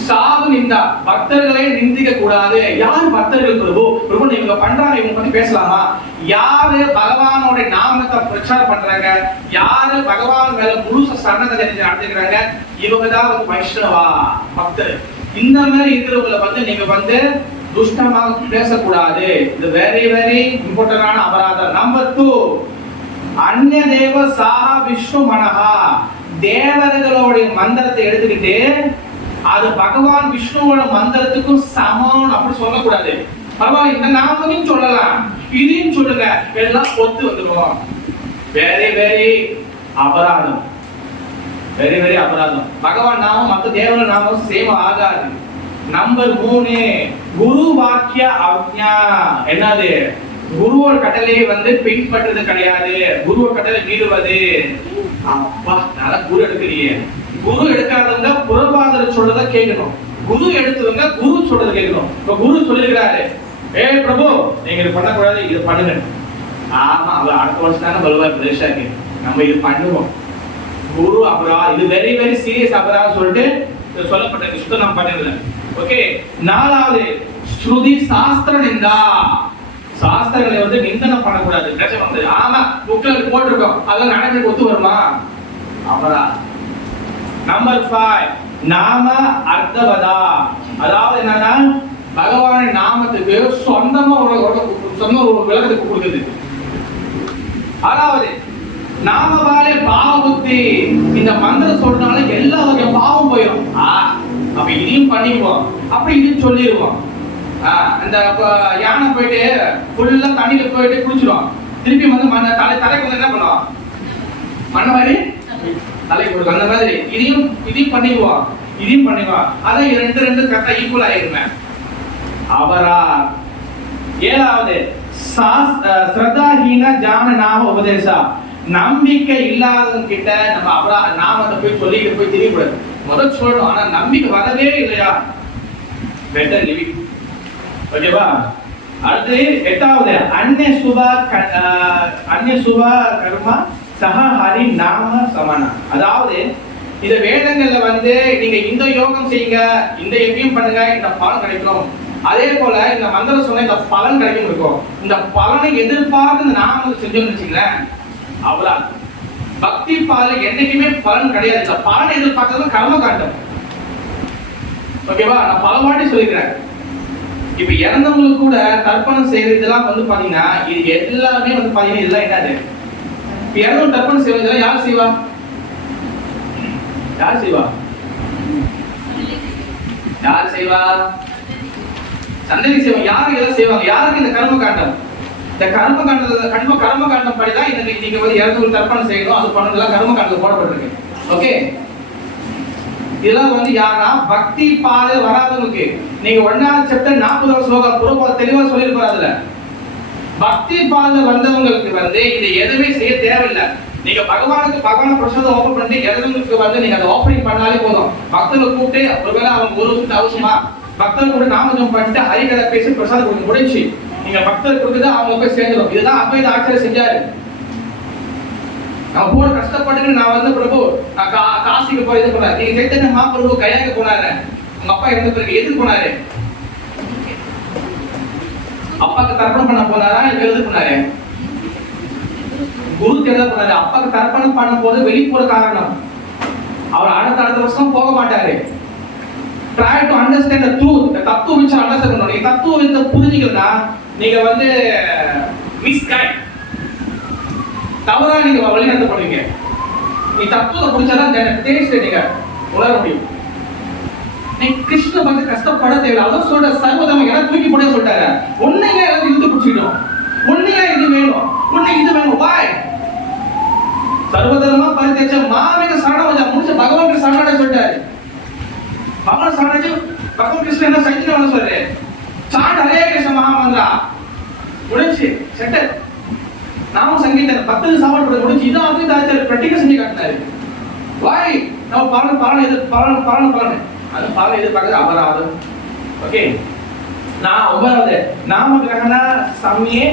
சாது நிந்தா, பக்தர்களை நிந்திக்க கூடாது. யார் பக்தர்கள்? பிரபு நீங்க பண்றாங்க, இவங்க பத்தி பேசலாமா? யாரு பகவானோட நாமத்தை பிரச்சாரம் பண்றாங்க, யாரு பகவான் மேல முழு சரணத்தை நடந்துக்கிறாங்க, இவங்க தான் வந்து வைஷ்ணவா பக்தர். இந்த மாதிரி இருக்கிறவங்களை வந்து நீங்க வந்து துஷ்டமாக பேசக்கூடாது. இது வெரி வெரி இம்பார்ட்டன்டான அபராதம். நம்பர் 2, அன்ய தேவ சாஹா விஷ்ணு மனஹா. தேவர்களுடைய மந்திரத்தை எடுத்துக்கிட்டு அது பகவான் விஷ்ணுவோட மந்திரத்துக்கும் சமம் அப்படி சொல்லக்கூடாது. பரவாயில்ல, இந்த நாமத்தையும் சொல்லலாம், இதையும் சொல்லுங்க, எல்லாம் ஒத்து வந்துடும். வெரி வெரி அபராதம், வெரி வெரி அபராதம். பகவான் நாமம் மற்ற தேவர்கள் நாமம் சேம ஆகாது. நம்பர் 3, குரு வாக்கிய அவ்ஞா. என்னது? குருவோட கட்டளையை வந்து பின்பற்றது கிடையாது, குருவோட கட்டளை மீறுவது. அப்பா நல்லா குரு எடுக்கிறீங்க. குரு எடுக்காதவங்க புறபாதர் சொல்றத கேட்கணும், குரு எடுத்தவங்க குரு சொல்றத கேட்கணும். இப்ப குரு சொல்லிருக்கிறாரு, பிரபு நீங்க இது பண்ணக்கூடாது, இது பண்ணுங்க. ஆமா, அவர் அடுத்த வருஷம் தானே வருவார் பிரதேஷாக்கு, நம்ம இது பண்ணுவோம். குரு அபராதம், இது வெரி வெரி சீரியஸ் அபராதம் சொல்லிட்டு சொல்லப்பட்ட சுத்தம் நம்ம பண்ணல. ஓகே. 4வது ஸ்ருதி சாஸ்திர நிந்தா. சாஸ்திரங்களை வந்து நிந்தனை பண்ணக்கூடாது. வந்து ஆமா புக்ல போட்டிருக்கோம், அதெல்லாம் நடைமுறைக்கு ஒத்து வருமா? அபராதம். நம்பர் 5, நாம அர்த்தவதா. அதாவது என்னன்னா பகவானின் நாமத்துக்கு சொந்தமா ஒரு விளக்கத்துக்கு கொடுக்குது. அதாவது நாமவாலே பாவ புத்தி. இந்த மந்திரம் சொல்றதுனால எல்லா வகை பாவம் போயிடும். அப்ப இதையும் பண்ணிக்குவோம், அப்ப இதையும் சொல்லிடுவோம். இந்த யானை போயிட்டு ஃபுல்லா தண்ணியில போயிட்டு குளிச்சிடும், திருப்பி வந்து தலைக்கு வந்து என்ன பண்ணுவோம், மண்ண மாதிரி தலை கொடுக்கும். அந்த மாதிரி இதையும் பண்ணிக்குவோம், இதையும் பண்ணிக்குவோம். அதான் ரெண்டு கரெக்டா ஈக்குவல் ஆயிருமே. அவரா 7வது ஸ்ரத்தாஹீன ஜான நாம உபதேசா. நம்பிக்கை இல்லாதவங்க கிட்ட நம்ம நாமத்தை போய் சொல்லிட்டு போய் தெரியக்கூடாது. முதல் சொல்லணும், ஆனா நம்பிக்கை வரவே இல்லையா, பெட்டர் லிவிங். ஓகேவா? அடுத்து 8வது அன்ய சுபா கர்மா சஹா ஹரி நாம சமனா. அதாவது இந்த வேதங்கள்ல வந்து நீங்க இந்த யோகம் செய்யுங்க, இந்த யஜ்ஞம் பண்ணுங்க, இந்த பலன் கிடைக்கும். அதே போல இந்த மந்திரம் சொன்ன இந்த பலன் கிடைக்கும் இருக்கும். இந்த பலனை எதிர்பார்த்து நாம செஞ்சோம்னு வச்சுங்களேன், அவ்வளவு பக்தி பால என்னைக்குமே பலன் கிடையாது. இந்த பலனை எதிர்பார்க்கறது கர்ம காண்டம். ஓகேவா? நான் பல வாட்டி சொல்லிக்கிறேன். இப்ப இறந்தவங்களுக்கு கூட தர்ப்பணம் செய்யறது இதெல்லாம் வந்து பாத்தீங்கன்னா இது எல்லாமே வந்து பாத்தீங்கன்னா இதெல்லாம் என்னது, இறந்தவங்க தர்ப்பணம் செய்வது யார் செய்வா? யார் செய்வா? யார் செய்வா? சந்ததி செய்வாங்க. யாருக்கு இதெல்லாம் செய்வாங்க? யாருக்கு இந்த கர்ம காண்டம்? இந்த கர்ம காண்டம் படிதான் நீங்க வந்து இறந்தவங்களுக்கு தர்ப்பணம் செய்யணும், அது பண்ணதெல்லாம் கர்ம காண்டத்துல போடப்பட்டிருக்கு. ஓகே, இதெல்லாம் வந்து யாரா பக்தி பாதை வராதவங்களுக்கு. நீங்க 1வது சாப்டர் 40வது ஸ்லோகம் புறப்பா தெளிவா சொல்லிருப்பாரு. அதுல பக்தி பாதை வந்தவங்களுக்கு வந்து இது எதுவுமே செய்ய தேவையில்லை. நீங்க பகவான் பிரசாதம் ஓபன் பண்ணி இறந்தவங்களுக்கு வந்து நீங்க அதை ஓபனிங் பண்ணாலே போதும். பக்தர்களை கூப்பிட்டு ஒருவேளை அவங்க ஒரு வருஷத்துக்கு அவசியமா பக்தர்கள் கூட நாமஜம் பண்ணிட்டு ஹரிகதை பேசி பிரசாதம் கொடுக்க முடிஞ்சு நீங்க பக்தர் கொடுக்குது அவங்க போய் சேர்ந்துடும். இதுதான் அப்ப ஆச்சரியம் செஞ்சாரு. நான் போற கஷ்டப்பட்டு நான் வந்து பிரபு நான் காசிக்கு போய் இது போனாரு. நீங்க சைத்தன்ய மகாபிரபு கையாக்க போனாரு. உங்க அப்பா இறந்த பிறகு எதுக்கு போனாரு? அப்பாக்கு தர்ப்பணம் பண்ண போனாரா இல்ல எது போனாரு? குரு தேட போனாரு. அப்பாக்கு தர்ப்பணம் பண்ண போது வெளிப்புற காரணம். அவர் அடுத்த வருஷம் போக மாட்டாரு. Try to understand the truth. The தத்துவ விசாரம் அண்டர்ஸ்டாண்ட் பண்ணணும். நீங்க தத்துவ விசாரம் புரிஞ்சிக்கலனா நீங்க வந்து மிஸ்கைட் தவறா நீங்க வழி நடத்தப்படுவீங்க. நீ தத்துவத்தை புரிஞ்சாதான் டேஸ்ட் நீங்க உணர முடியும். நீ கிருஷ்ண பக்தி கஷ்டப்பட தேவையில்லை. அதான் சொல்ற சர்வதம் எல்லாம் தூக்கி போட சொல்லிட்டாரு. ஒன்னைங்க எல்லாம் இழுத்து பிடிச்சிக்கணும். ஒன்னையா இது வேணும், ஒன்னை இது வேணும். வாய் சர்வதர்மா பரிதேச்ச மாமிக சரணவஜா முடிச்சு பகவான் சரணாட சொல்லிட்டாரு. பகவான் சரணாச்சு பகவான் கிருஷ்ணன் என்ன சைத்தன்யம் சொல்றாரு. சாண்ட் ஹரே கிருஷ்ண மகாமந்திரா முடிச்சு செட்டர் நாம சங்கீத 10 சாப்பாடு முடிச்சு இதான் அப்படி தாச்சார் பிரட்டிகா செஞ்சு காட்டினாரு. வாய் நம்ம பலன் அது பலன் எதிர்பார்க்கறது அபராதம். ஓகே, நான் 9வது நாம கிரகண சமயே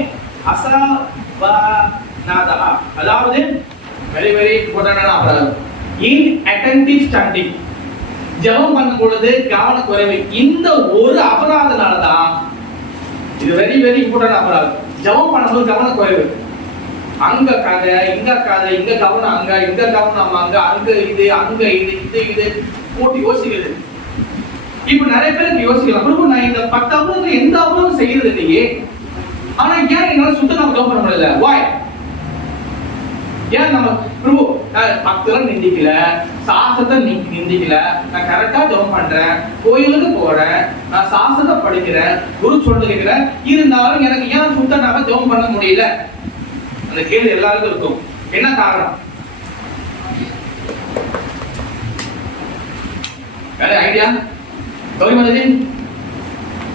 அசவநாதா. அதாவது வெரி வெரி இம்பார்ட்டன்டான அபராதம். Inattentive standing. ஜெபம் பண்ணும் பொழுது கவனக்குறைவு. இந்த ஒரு அபராதனாலதான் இது வெரி வெரி இம்பார்ட்டன்ட் அபராதம். ஜெபம் பண்ணும்போது கவனக்குறைவு. அங்க கதை இங்க கதை, இங்க கவனம் அங்க, இங்க கவனம் அங்க, அங்க இது அங்க இது போட்டு யோசிக்கிறது. இப்ப நிறைய பேருக்கு யோசிக்கலாம், பிரபு நான் இந்த 10 அபராதம் எந்த அபராதம் செய்யறது இல்லையே, ஆனா ஏன் என்னால சுத்தம் ஜெபம் பண்ண முடியல? வாய் ஏன் நம்ம பிரபு பக்தரை நிந்திக்கல, சாசத்தை நிந்திக்கல, நான் கரெக்டா ஜெபம் பண்றேன், கோயிலுக்கு போறேன், நான் சாசத்தை படிக்கிறேன், குரு சொல்றது கேட்கிறேன், இருந்தாலும் எனக்கு ஏன் சுத்தம் நாம ஜெபம் பண்ண முடியல? அந்த கேள்வி எல்லாருக்கும் இருக்கும். என்ன காரணம்? வேற idea? Gauri Mataji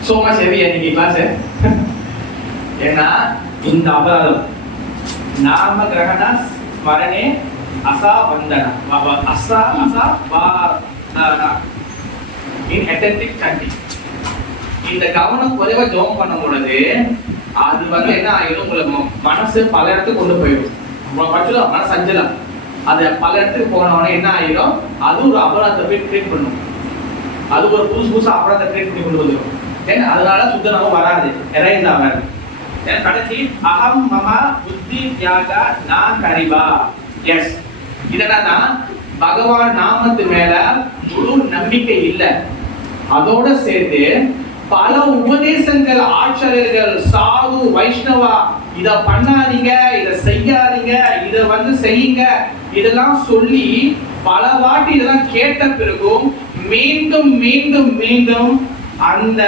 so much heavy இன்னைக்கு கிளாஸ். ஏன்னா இந்த அபராதம் நாம கிரகண ஸ்மரணே அசாவந்தன inattentive chanting. இந்த கவனம் குறைவா ஜெபம் பண்ணும் பொழுது அது வந்து என்ன ஆயிடும், உங்களுக்கு மனசு பல இடத்துக்கு கொண்டு போயிடும். பட்சம் மனசு அஞ்சலாம், அது பல இடத்துக்கு போனவொடனே என்ன ஆயிடும், அது ஒரு அபராதத்தை போய் கிரியேட் பண்ணும். அது ஒரு புதுசா அபராதத்தை கிரியேட் பண்ணி கொண்டு வந்துடும். அதனால சுத்தனமும் வராது, எரைஸ் ஆகாது. கடைசி அகம் மம புத்தி தியாக நான் கரிவா. எஸ், இதனா பகவான் நாமத்து மேல முழு நம்பிக்கை இல்லை. அதோட சேர்த்து பல உபதேசங்கள், ஆச்சாரியர்கள், சாது, வைஷ்ணவா இத பண்ணாதீங்க, இத செய்யாதீங்க, இத வந்து செய்யுங்க, இதெல்லாம் சொல்லி பல வாட்டி இதெல்லாம் கேட்ட பிறகும் மீண்டும் மீண்டும் மீண்டும் அந்த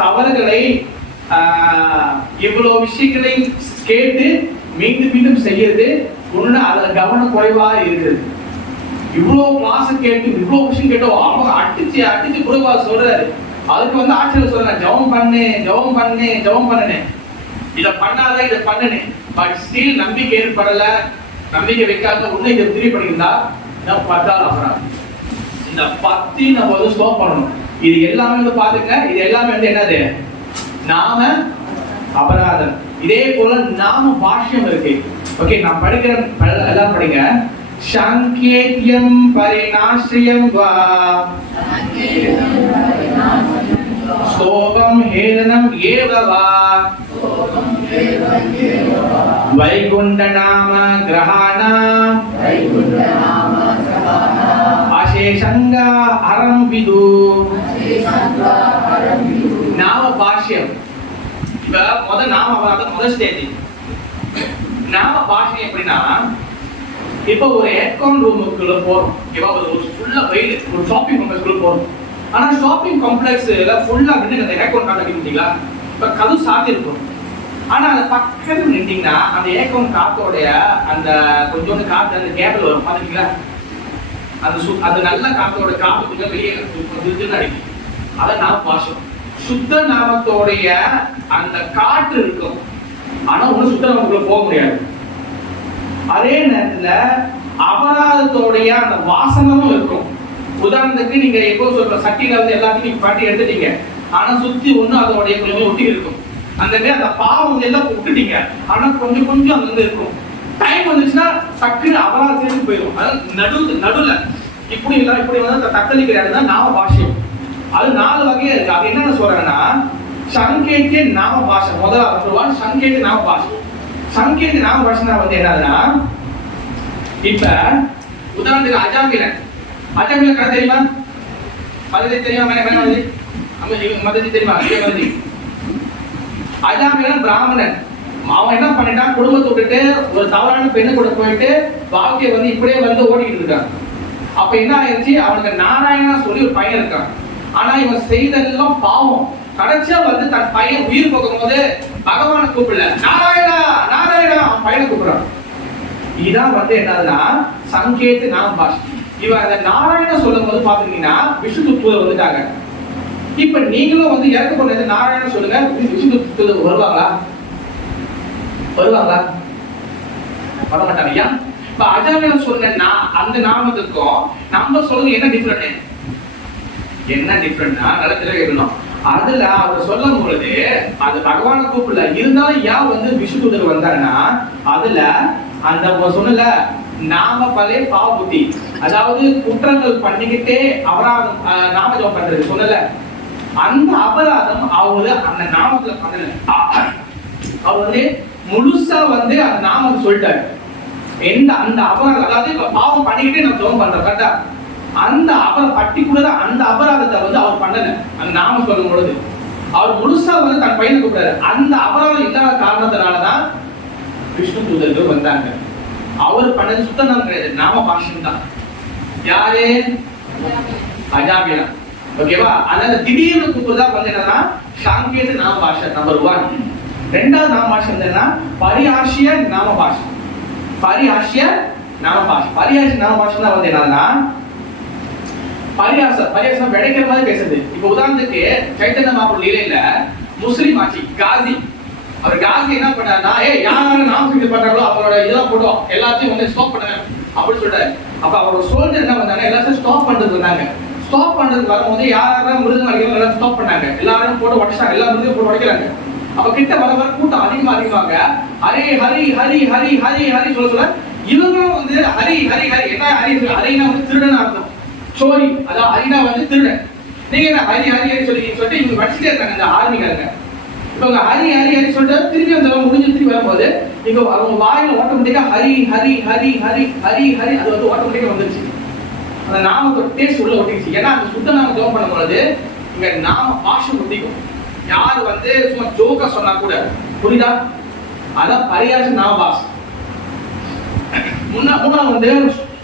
தவறுகளை இவ்வளவு விஷயங்களை கேட்டு மீண்டும் மீண்டும் செய்யறது ஒண்ணு, அதுல கவன குறைவா இருக்குது. இவ்வளவு கிளாஸ் கேட்டு இவ்வளவு விஷயம் கேட்டோம், அவங்க அடிச்சு அடிச்சு குறைவா சொல்றாரு. அதுக்கு வந்து ஆச்சரியம் சொல்றேன், ஜெபம் பண்ணு ஜெபம் பண்ணு ஜெபம் பண்ணுனேன், இதை பண்ணாத இதை பண்ணுனே, பட் ஸ்டில் நம்பிக்கை ஏற்படல, நம்பிக்கை வைக்காத ஒண்ணு இதை திருப்பி பண்ணியிருந்தா பத்தால் அபராதம். இந்த 10 நம்ம வந்து ஸ்டாப் பண்ணணும். இது எல்லாமே வந்து பாத்துங்க, இது எல்லாமே வந்து என்னது, நாம அபராதம். இதே போல நாம பாஷ்யம் இருக்கு. ஓகே, நான் படிக்கிறேன், எல்லாம் படிங்க. சங்கேத்யம் பரிநாஸ்ரியம் வா ஸ்தோபம் ஹேதனம் ஏவ வா வைகுண்ட நாம கிரஹாணா அசேஷங்கா அறம் விது. நாம பாஷ்யம் இப்ப முதல் ஸ்டேஜ். நாம பாஷ்யம் எப்படின்னா, இப்போ ஒரு அக்கவுண்ட் ரூமுக்குள்ள போறோம், ஒரு ஃபுல்லா வெயில், ஒரு ஷாப்பிங் காம்ப்ளெக்ஸ்க்குள்ள போறோம். ஆனா ஷாப்பிங் காம்ப்ளெக்ஸ்ல ஃபுல்லா நின்று அந்த அக்கவுண்ட் கார்டு நின்றுட்டீங்களா, இப்ப கதவு சாத்தி இருக்கும். ஆனா அந்த பக்கத்துல நின்றீங்கன்னா அந்த அக்கவுண்ட் காத்தோடைய அந்த கொஞ்சோண்டு காத்து அந்த கேபிள் வரும், பாத்தீங்களா, அந்த நல்ல காத்தோட காத்துக்குள்ள வெளியே அடிக்கும். அதான் நாம பாஷம். சுத்த நாமத்தோடைய அந்த காற்று இருக்கும், ஆனா ஒண்ணு சுத்த நாமத்துக்குள்ள போக முடியாது. அதே நேரத்துல அபராதத்தோடைய அந்த வாசனமும் இருக்கும். உதாரணத்துக்கு நீங்க எப்போ சொல்ற சட்டியில வந்து எல்லாத்தையும் நீங்க பாட்டி எடுத்துட்டீங்க, ஆனா சுத்தி ஒண்ணு அதோடைய கொஞ்சம் ஒட்டி இருக்கும். அந்த பாவம் வந்து எல்லாம் விட்டுட்டீங்க, ஆனா கொஞ்சம் கொஞ்சம் அங்க இருக்கும். டைம் வந்துச்சுன்னா டக்குன்னு அபராதம் சேர்ந்து போயிடும். அதாவது நடுவுல இப்படி எல்லாம் இப்படி வந்து தத்தளிக்கிற இடம் தான் நாம பாஷ்யம். அது 4 வகையா இருக்கு. அது என்னன்னு சொல்றேன்னா, சங்கேத்திய நாம பாஷை முதலாவது சங்கேத்திய நாம பாஷை. சங்கேத்திய நாம பாஷை வந்து என்னதுன்னா, இப்ப உதாரணத்துக்கு அஜாமிலன் கதை தெரியுமா, பதவி தெரியுமா, மதத்தி தெரியுமா? அஜாமிலன் பிராமணன், அவன் என்ன பண்ணிட்டான், குடும்பத்தை விட்டுட்டு ஒரு தவறான பெண்ணு கூட போயிட்டு வாழ்க்கையை வந்து இப்படியே வந்து ஓடிக்கிட்டு இருக்கான். அப்ப என்ன ஆயிடுச்சு, அவனுக்கு நாராயணா சொல்லி ஒரு பையன் இருக்கான். ஆனா இவன் செய்தெல்லாம் பாவம். கடைசியா வந்து தன் பையன் உயிர் போகும் போது பகவானை கூப்பிடல, நாராயணா நாராயணா, அவன் பையனை கூப்பிடுறான். இதான் வந்து என்னதுன்னா சங்கேத் நாம பாஷை. இவன் அந்த நாராயண சொல்லும் போது பாத்தீங்கன்னா விஷ்ணு தூதர் வந்துட்டாங்க. இப்ப நீங்களும் வந்து இறக்க போனது நாராயண சொல்லுங்க, விஷ்ணு தூதர் வருவாங்களா? வர மாட்டாங்க. ஐயா, இப்ப அஜாமிலன் சொன்ன அந்த நாமத்துக்கும் நம்ம சொல்றது என்ன டிஃபரெண்ட்? என்ன டிஃபரெண்ட்னா நல்ல தெளிவா கேட்கணும். அதுல அவர் சொல்லும் பொழுது அது பகவான கூப்பிடல, இருந்தாலும் ஏன் வந்து விஷ்ணு தூதர் வந்தாருன்னா, அதுல அந்த சொன்னல நாம பலே பாவ புத்தி, அதாவது குற்றங்கள் பண்ணிக்கிட்டே அபராதம் நாம ஜபம் பண்றது சொன்னல, அந்த அபராதம் அவரு அந்த நாமத்துல பண்ணல. அவர் வந்து முழுசா வந்து அந்த நாமத்தை சொல்லிட்டாரு. அந்த அபராதம், அதாவது இப்ப பாவம் பண்ணிக்கிட்டே நம்ம ஜபம் பண்றோம் கரெக்டா, அந்த பர்டிகுலரா அந்த அபராதத்தை வந்து அவர் பண்ணல. அந்த நாம சொல்லும் பொழுது அவர் முழுசா வந்து தன் பையனை கூப்பிடாரு. அந்த அபராதம் இல்லாத காரணத்தினாலதான் விஷ்ணு தூதர்கள் வந்தாங்க. அவர் பண்ணது சுத்த நாமம் கிடையாது, நாம பாஷ்யம் தான். யாரு? அஜாமிலன். ஓகேவா? அதனால திடீர்னு கூப்பிடுறதா வந்து என்னன்னா சாங்கேத நாம பாஷை நம்பர் 1. ரெண்டாவது நாம பாஷை என்னன்னா பரியாசிய நாம பாஷை. பரியாசிய நாம பாஷை தான் வந்து என்னன்னா பரியாசம் விடைக்கிற மாதிரி பேசுறது. இப்ப உதாரணத்துக்கு சைத்தன்ய மகாபிரபு லீலையில முஸ்லிம் ஆட்சி காசி, அவர் காசி என்ன பண்ணாருன்னா, யாரும் நாம இது பண்றாங்களோ அவரோட இதெல்லாம் போட்டோம் எல்லாத்தையும் வந்து ஸ்டாப் பண்ணுங்க அப்படின்னு சொல்றாரு. அப்ப அவரோட சோல்ஜர் என்ன பண்ணாங்க, எல்லாத்தையும் ஸ்டாப் பண்றது வந்தாங்க. ஸ்டாப் பண்றதுக்கு வரும்போது யாரெல்லாம் மிருதம் அடிக்கிறோம் எல்லாம் ஸ்டாப் பண்ணாங்க, எல்லாரும் போட்டு உடைச்சாங்க, எல்லா மிருதையும் போட்டு உடைக்கிறாங்க. அப்ப கிட்ட வர கூட்டம் அதிகமாக ஹரி ஹரி ஹரி ஹரி ஹரி ஹரி சொல்ல இவங்களும் வந்து ஹரி ஹரி ஹரி என்ன ஹரினா வந்து திருடன் அர்த்தம், சோரி, அதாவது ஹரினா வந்து திருடன். நீங்க என்ன ஹரி ஹரி ஹரி சொல்லிட்டு இவங்க படிச்சுட்டே இருக்காங்க அந்த ஆர்மிக்காரங்க. இப்ப ஹரி ஹரி ஹரி சொல்லிட்டு திரும்பி அந்த முடிஞ்சு திரும்பி வரும்போது இங்க அவங்க வாயில ஆட்டோமேட்டிக்கா ஹரி ஹரி ஹரி ஹரி ஹரி ஹரி அது வந்து ஆட்டோமேட்டிக்கா வந்துருச்சு. அந்த நாமத்தோட டேஸ்ட் உள்ள ஒட்டிச்சு. ஏன்னா அந்த சுத்த நாம ஜெபம் பண்ணும்போது இங்க நாம பாஷம் ஒட்டிக்கும். யாரு வந்து சும்மா ஜோக்கா சொன்னா கூட புரியுதா, அதான் பரியாச நாமபாஸ். மூணாவது வந்து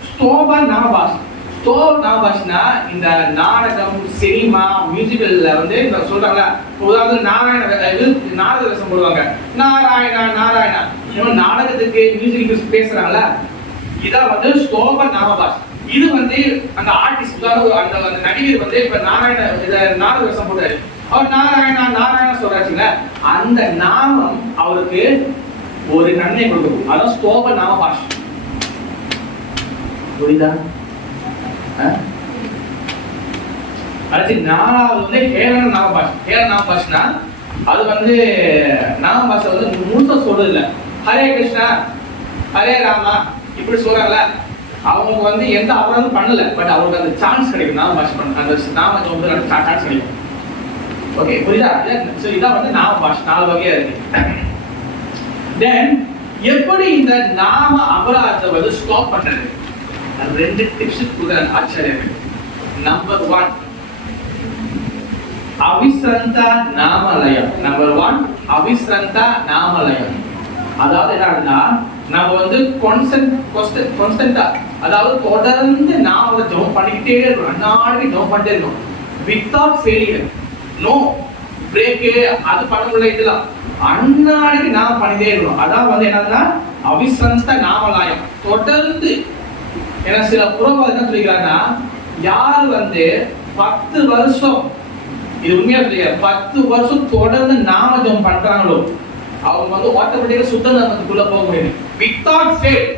ஸ்தோப நாமபாஸ். நாமபாஸ்னா இந்த நாடகம், சினிமா, மியூசிக்கல்ல வந்து சொல்றாங்க. உதாரணத்துக்கு நாடக ரசம் போடுவாங்க, நாராயணா நாராயணா. நாடகத்துக்கு மியூசிக் பேசுறாங்கல்ல, இதான் வந்து ஸ்தோப நாமபாஸ். இது வந்து அந்த ஆர்டிஸ்ட், உதாரணம் அந்த நடிகர் வந்து இப்ப நாடக ரசம் போடுறாரு, அவர் நாராயணா நாராயணா சொல்றாச்சுங்களா, அந்த நாமம் அவருக்கு ஒரு நன்மை கொடுக்கும். அதான் ஸ்தோப நாமபாஸ். புரியுதா? அடுத்து நாலாவது வந்து ஹேளன நாமபாஷ். ஹேளன நாமபாஷ்னா அது வந்து நாமபாஷை வந்து முழுசா சொல்றது இல்லை. ஹரே கிருஷ்ணா, ஹரே ராமா இப்படி சொல்றாங்கல்ல, அவங்க வந்து எந்த அபராதமும் பண்ணல, பட் அவங்களுக்கு அந்த சான்ஸ் கிடைக்கும். நாமபாஷ் பண்ண அந்த நாம வந்து சான்ஸ் கிடைக்கும். ஓகே, புரியுதா? ஸோ இதான் வந்து நாமபாஷ் 4 வகையா இருக்கு. தென் எப்படி இந்த நாம அபராதத்தை வந்து ஸ்டாப் பண்றது? 2 டிப்ஸ் கொடுக்குறாங்க ஆச்சாரியர்கள். நம்பர் 1 அவிஸ்ரந்தா நாமலயம். நம்பர் 1 அவிஸ்ரந்தா நாமலயம். அதாவது என்னன்னா, நம்ம வந்து கான்ஸ்டன்டா, அதாவது தொடர்ந்து நாம ஜெபம் பண்ணிக்கிட்டே இருக்கணும். அன்னாடிக்கு ஜெபம் பண்ணிட்டே இருக்கணும். வித்தவுட் ஃபெயிலியர், நோ பிரேக், அது பண்ண முடியல, இதெல்லாம் அன்னாடிக்கு நாம பண்ணிட்டே இருக்கணும். அதான் வந்து என்னன்னா அவிஸ்ரந்த நாமலயம், தொடர்ந்து. ஏன்னா சில புறவாதி என்ன சொல்லிக்கிறாங்கன்னா, யார் வந்து 10 வருஷம், இது உண்மையா சொல்லிக்கிறார், 10 வருஷம் தொடர்ந்து நாம ஜெபம் பண்றாங்களோ அவங்க வந்து ஆட்டோமேட்டிக்கா சுத்த நாமத்துக்குள்ள போக முடியும். வித்தவுட் ஃபெயில்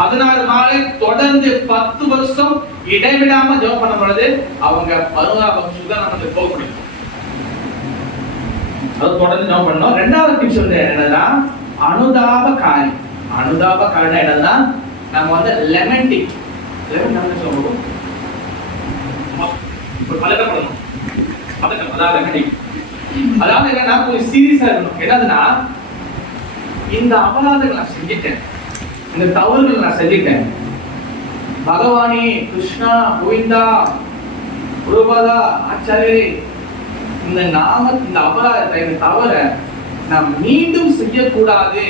16 நாளை தொடர்ந்து 10 வருஷம் இடைவிடாம ஜெபம் பண்ண பொழுது அவங்க 16 வருஷம் சுத்த நாமத்துக்கு போக முடியும். அது தொடர்ந்து ஜெபம் பண்ணணும். 2வது டிப்ஸ் வந்து என்னன்னா அனுதாப காரி. அனுதாப காரினா என்னன்னா, நம்ம வந்து லெமெண்டிங், லெமெண்ட் சொல்லுவோம், ஒரு பதட்டம் பண்ணணும், பதட்டம், அதாவது லெமெண்டிங். அதாவது என்னன்னா கொஞ்சம் சீரியஸா இருக்கணும். என்னதுன்னா, இந்த அபராதங்களை நான் செஞ்சுட்டேன், இந்த தவறுகள் நான் செஞ்சுட்டேன், பகவானே கிருஷ்ணா கோவிந்தா குருபாதா ஆச்சாரியரே, இந்த அபராதத்தை, இந்த தவறை நான் மீண்டும் செய்யக்கூடாது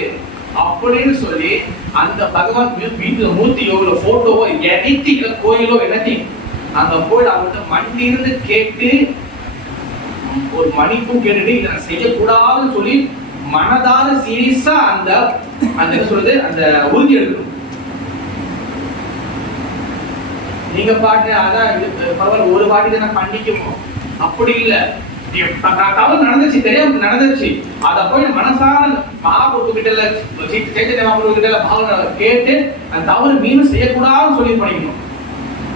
அப்படின்னு சொல்லி அந்த பகவான் வீட்டுல மூர்த்தியோ இல்ல போட்டோவோ எடிட்டி இல்ல கோயிலோ எடிட்டிங் அங்க போய் அவங்கள்ட்ட மண்டி இருந்து கேட்டு ஒரு மணிப்பும் கேட்டுட்டு இதை நான் செய்யக்கூடாதுன்னு சொல்லி மனதார சீரியஸா அந்த என்ன சொல்றது அந்த உறுதி எடுக்கணும். நீங்க பாட்டு அதான் பரவாயில்ல ஒரு வாட்டி தான் பண்ணிக்குவோம், அப்படி இல்லை. தவறு நடந்துச்சு, தெரியாம நடந்துச்சு, அத போய் மனசார மகாபிரபு கிட்ட சைத்தன்ய மகாபிரபு கிட்ட பாவனை கேட்டு அந்த தவறு மீண்டும் செய்யக்கூடாதுன்னு சொல்லி பண்ணிக்கணும்.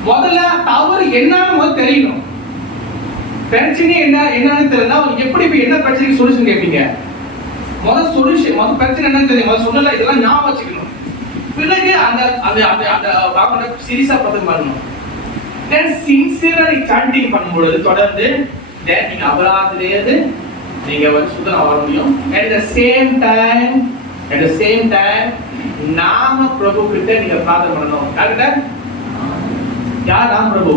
முதல்ல தவறு என்னன்னு தெரியணும். பிரச்சனை என்னன்னு தெரியல, எப்படி என்ன பிரச்சனைக்கு சொல்யூஷன் கேட்பீங்க? முதல் பிரச்சனை என்னன்னு தெரியும், முதல்ல சொல்லல, இதெல்லாம் ஞாபகம் வச்சுக்கணும். பிறகு அந்த அந்த அந்த பாவனை சீரியஸா பார்த்து பண்ணணும். தென் சின்சியரா சாண்டிங் பண்ணும்பொழுது தொடர்ந்து நீங்க அபராதத்திலேயே நீங்க வந்து சுத்தம் வர முடியும். at the same time நாம பிரபு கிட்ட நீங்க பிரார்த்தனை பண்ணணும். கரெக்ட்டா? யார் நாம பிரபு?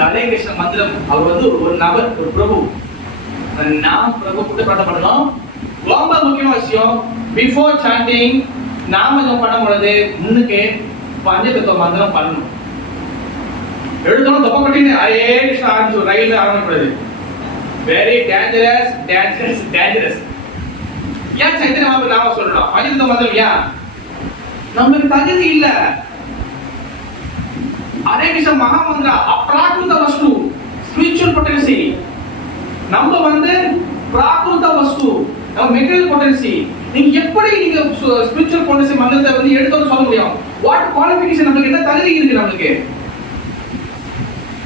ஹரே கிருஷ்ண மந்திரம், அவர் வந்து ஒரு நபர், ஒரு பிரபு. நாம பிரபு கிட்ட பிரார்த்தனை பண்ணணும். ரொம்ப முக்கியமான விஷயம், பிஃபோர் சாண்டிங் நாம ஜெபம் பண்ணும் பொழுது முன்னுக்கு பஞ்சதத்துவ மந்திரம் பண்ணணும். எடுத்தோம் தொப்ப கட்டின்னு ஹரே கிருஷ்ணா ஆரம்பிச்சு ரயில் ஆரம்பிக்கிறது வெரி டேஞ்சரஸ் டேஞ்சரஸ் டேஞ்சரஸ். ஏன் சைத்தன்ய மகாபிரபு நாம சொல்லணும்? பஞ்சதத்துவ மந்திரம் ஏன்? நமக்கு தகுதி இல்ல. ஹரே கிருஷ்ண மகா மந்திர அப்ராகிருத வஸ்து, ஸ்பிரிச்சுவல் பொட்டன்சி. நம்ம வந்து பிராகிருத வஸ்து, நம்ம மெட்டீரியல் பொட்டன்சி. நீங்க எப்படி நீங்க ஸ்பிரிச்சுவல் பொட்டன்சி மந்திரத்தை வந்து எடுத்தோம்னு சொல்ல முடியும்? வாட் குவாலிஃபிகேஷன், நமக்கு என்ன தகுதி இருக்கு? நமக்கு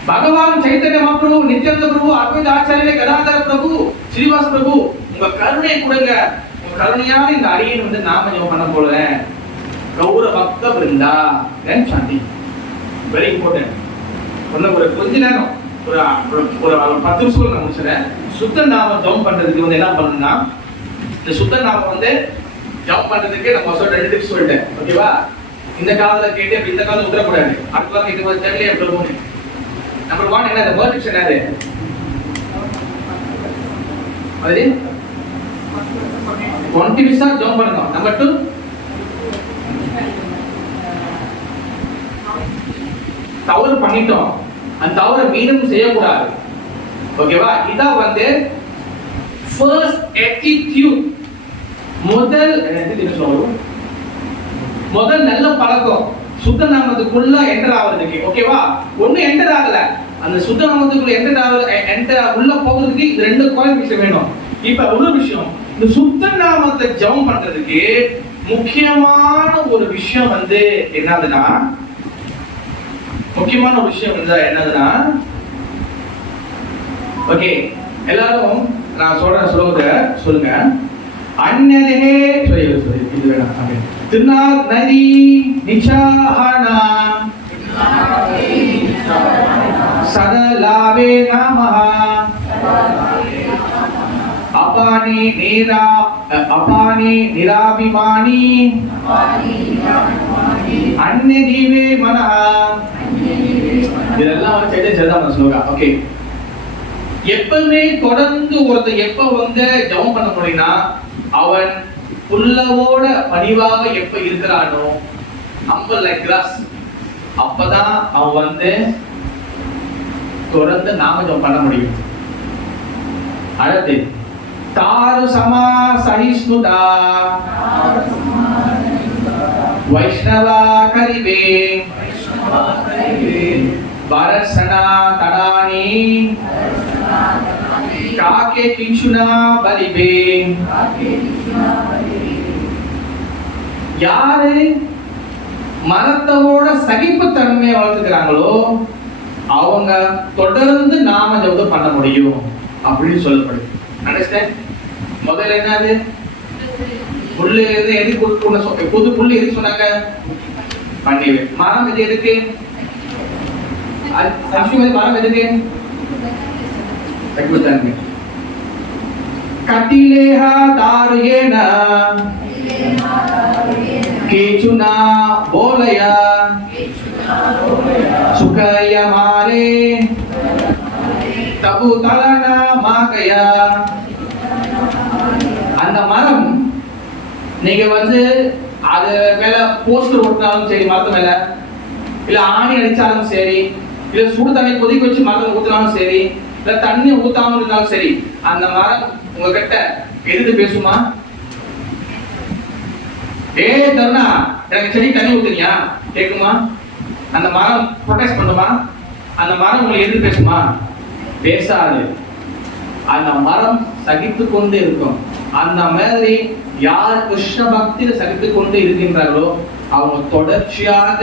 பகவான் சைத்தன்ய மகாபிரபு, நித்யானந்த பிரபு, அத்வைத ஆச்சாரியரே, கதாதர பிரபு, ஸ்ரீவாஸ் பிரபு, உங்க கருணை கொடுங்க. உங்க கருணையால இந்த அடியன் வந்து நாம ஜெபம் பண்ண போறேன். Gaura Bhakta Brinda then Shanti. Very important. ஒரு கொஞ்ச நேரம் ஒரு 10 நிமிஷம் நான் முடிச்சிடறேன். சுத்த நாம ஜெபம் பண்றதுக்கு வந்து என்ன பண்ணணும்னா, இந்த சுத்த நாம வந்து ஜெபம் பண்றதுக்கு நம்ம சொல்ற 2 டிப்ஸ் சொல்லிட்டேன். ஓகேவா? இந்த காலத்துல கேட்டு இந்த காலத்துல விட்டுறக்கூடாது. அடுத்த காலம் இது வந்து தெரியல எப்படி. நம்பர் 1 என்ன? இந்த வேர்ட் டிப்ஸ் என்னது? அது continuous-ஆ ஜெபம் பண்ணணும். நம்பர் 2 தவறு பண்ணிட்டோம், அந்த தவறை மீண்டும் செய்யக்கூடாது. ஓகேவா? இதான் வந்து ஃபர்ஸ்ட் attitude. முதல் நல்ல பழக்கம் சுத்த நாமத்துக்குள்ள என்டர் ஆவறதுக்கு. ஓகேவா? ஒண்ணு என்டர் ஆகல, அந்த சுத்த நாமத்துக்குள்ள என்டர் உள்ள போகிறதுக்கு இது ரெண்டு குவாலிஃபிகேஷன் வேணும். இப்ப ஒரு விஷயம், இந்த சுத்த நாமத்தை ஜெபம் பண்றதுக்கு முக்கியமான ஒரு விஷயம் வந்து என்னதுன்னா, ஓகே எல்லாரும் நான் சொல்லுங்க அன்னதே சொல்லி இது வேணாம். திருநாள் நதி நிச்சாஹனா சதலாவே நமஹ அபானி நிராபிமானி அன்னதீவே மனஹ. இதெல்லாம் வந்து சேர்த்து ஸ்லோகா. ஓகே, எப்பவுமே தொடர்ந்து ஒருத்தர் எப்ப வந்து ஜெபம் பண்ண முடியும்னா, அவன் புல்லவோட பணிவாக எப்ப இருக்கிறானோ, humble like grass, அப்பதான் அவன் வந்து தொடர்ந்து நாம ஜெபம் பண்ண முடியும். அடுத்து தாரு சமா சஹிஷ்ணுதா வைஷ்ணவா கரிவே வரசனா தடானி காக்கே கிஞ்சுனா பலிபே. யாரு மனத்தோட சகிப்புத்தன்மையை வளர்த்துக்கிறாங்களோ அவங்க தொடர்ந்து நாம ஜெபம் பண்ண முடியும் அப்படின்னு சொல்லப்படுது. அண்டர்ஸ்டாண்ட்? முதல்ல என்னது புல்லு எது புது புல்லு எதுக்கு சொன்னாங்க? பண்ணிவே. மரம் இது எதுக்கு? மரம் எதுக்கு? கட்டிலேஹா தாருயேன கேச்சுனா போலயா சுகயமாரே தபு தலனா மாகயா. அந்த மரம் நீங்க வந்து அது மேல போஸ்டர் ஒட்டினாலும் சரி, மரத்து மேல இல்ல ஆணி அடிச்சாலும் சரி, இல்ல சுடு தண்ணி கொதிக்க வச்சு மரத்துல ஊத்தினாலும் சரி, இல்ல தண்ணி ஊத்தாம இருந்தாலும் சரி, அந்த மரம் உங்ககிட்ட எதிர்த்து பேசுமா? தருணா எனக்கு செடி தண்ணி ஊத்துனியா கேக்குமா? அந்த மரம் ப்ரொடெக்ட் பண்ணுமா? அந்த மரம் உங்களுக்கு எதிர்த்து பேசுமா? பேசாது. அந்த மரம் சகித்து கொண்டு இருக்கும். அந்த மாதிரி யார் கிருஷ்ண பக்தியில சகித்து கொண்டு இருக்கின்றார்களோ அவங்க தொடர்ச்சியாக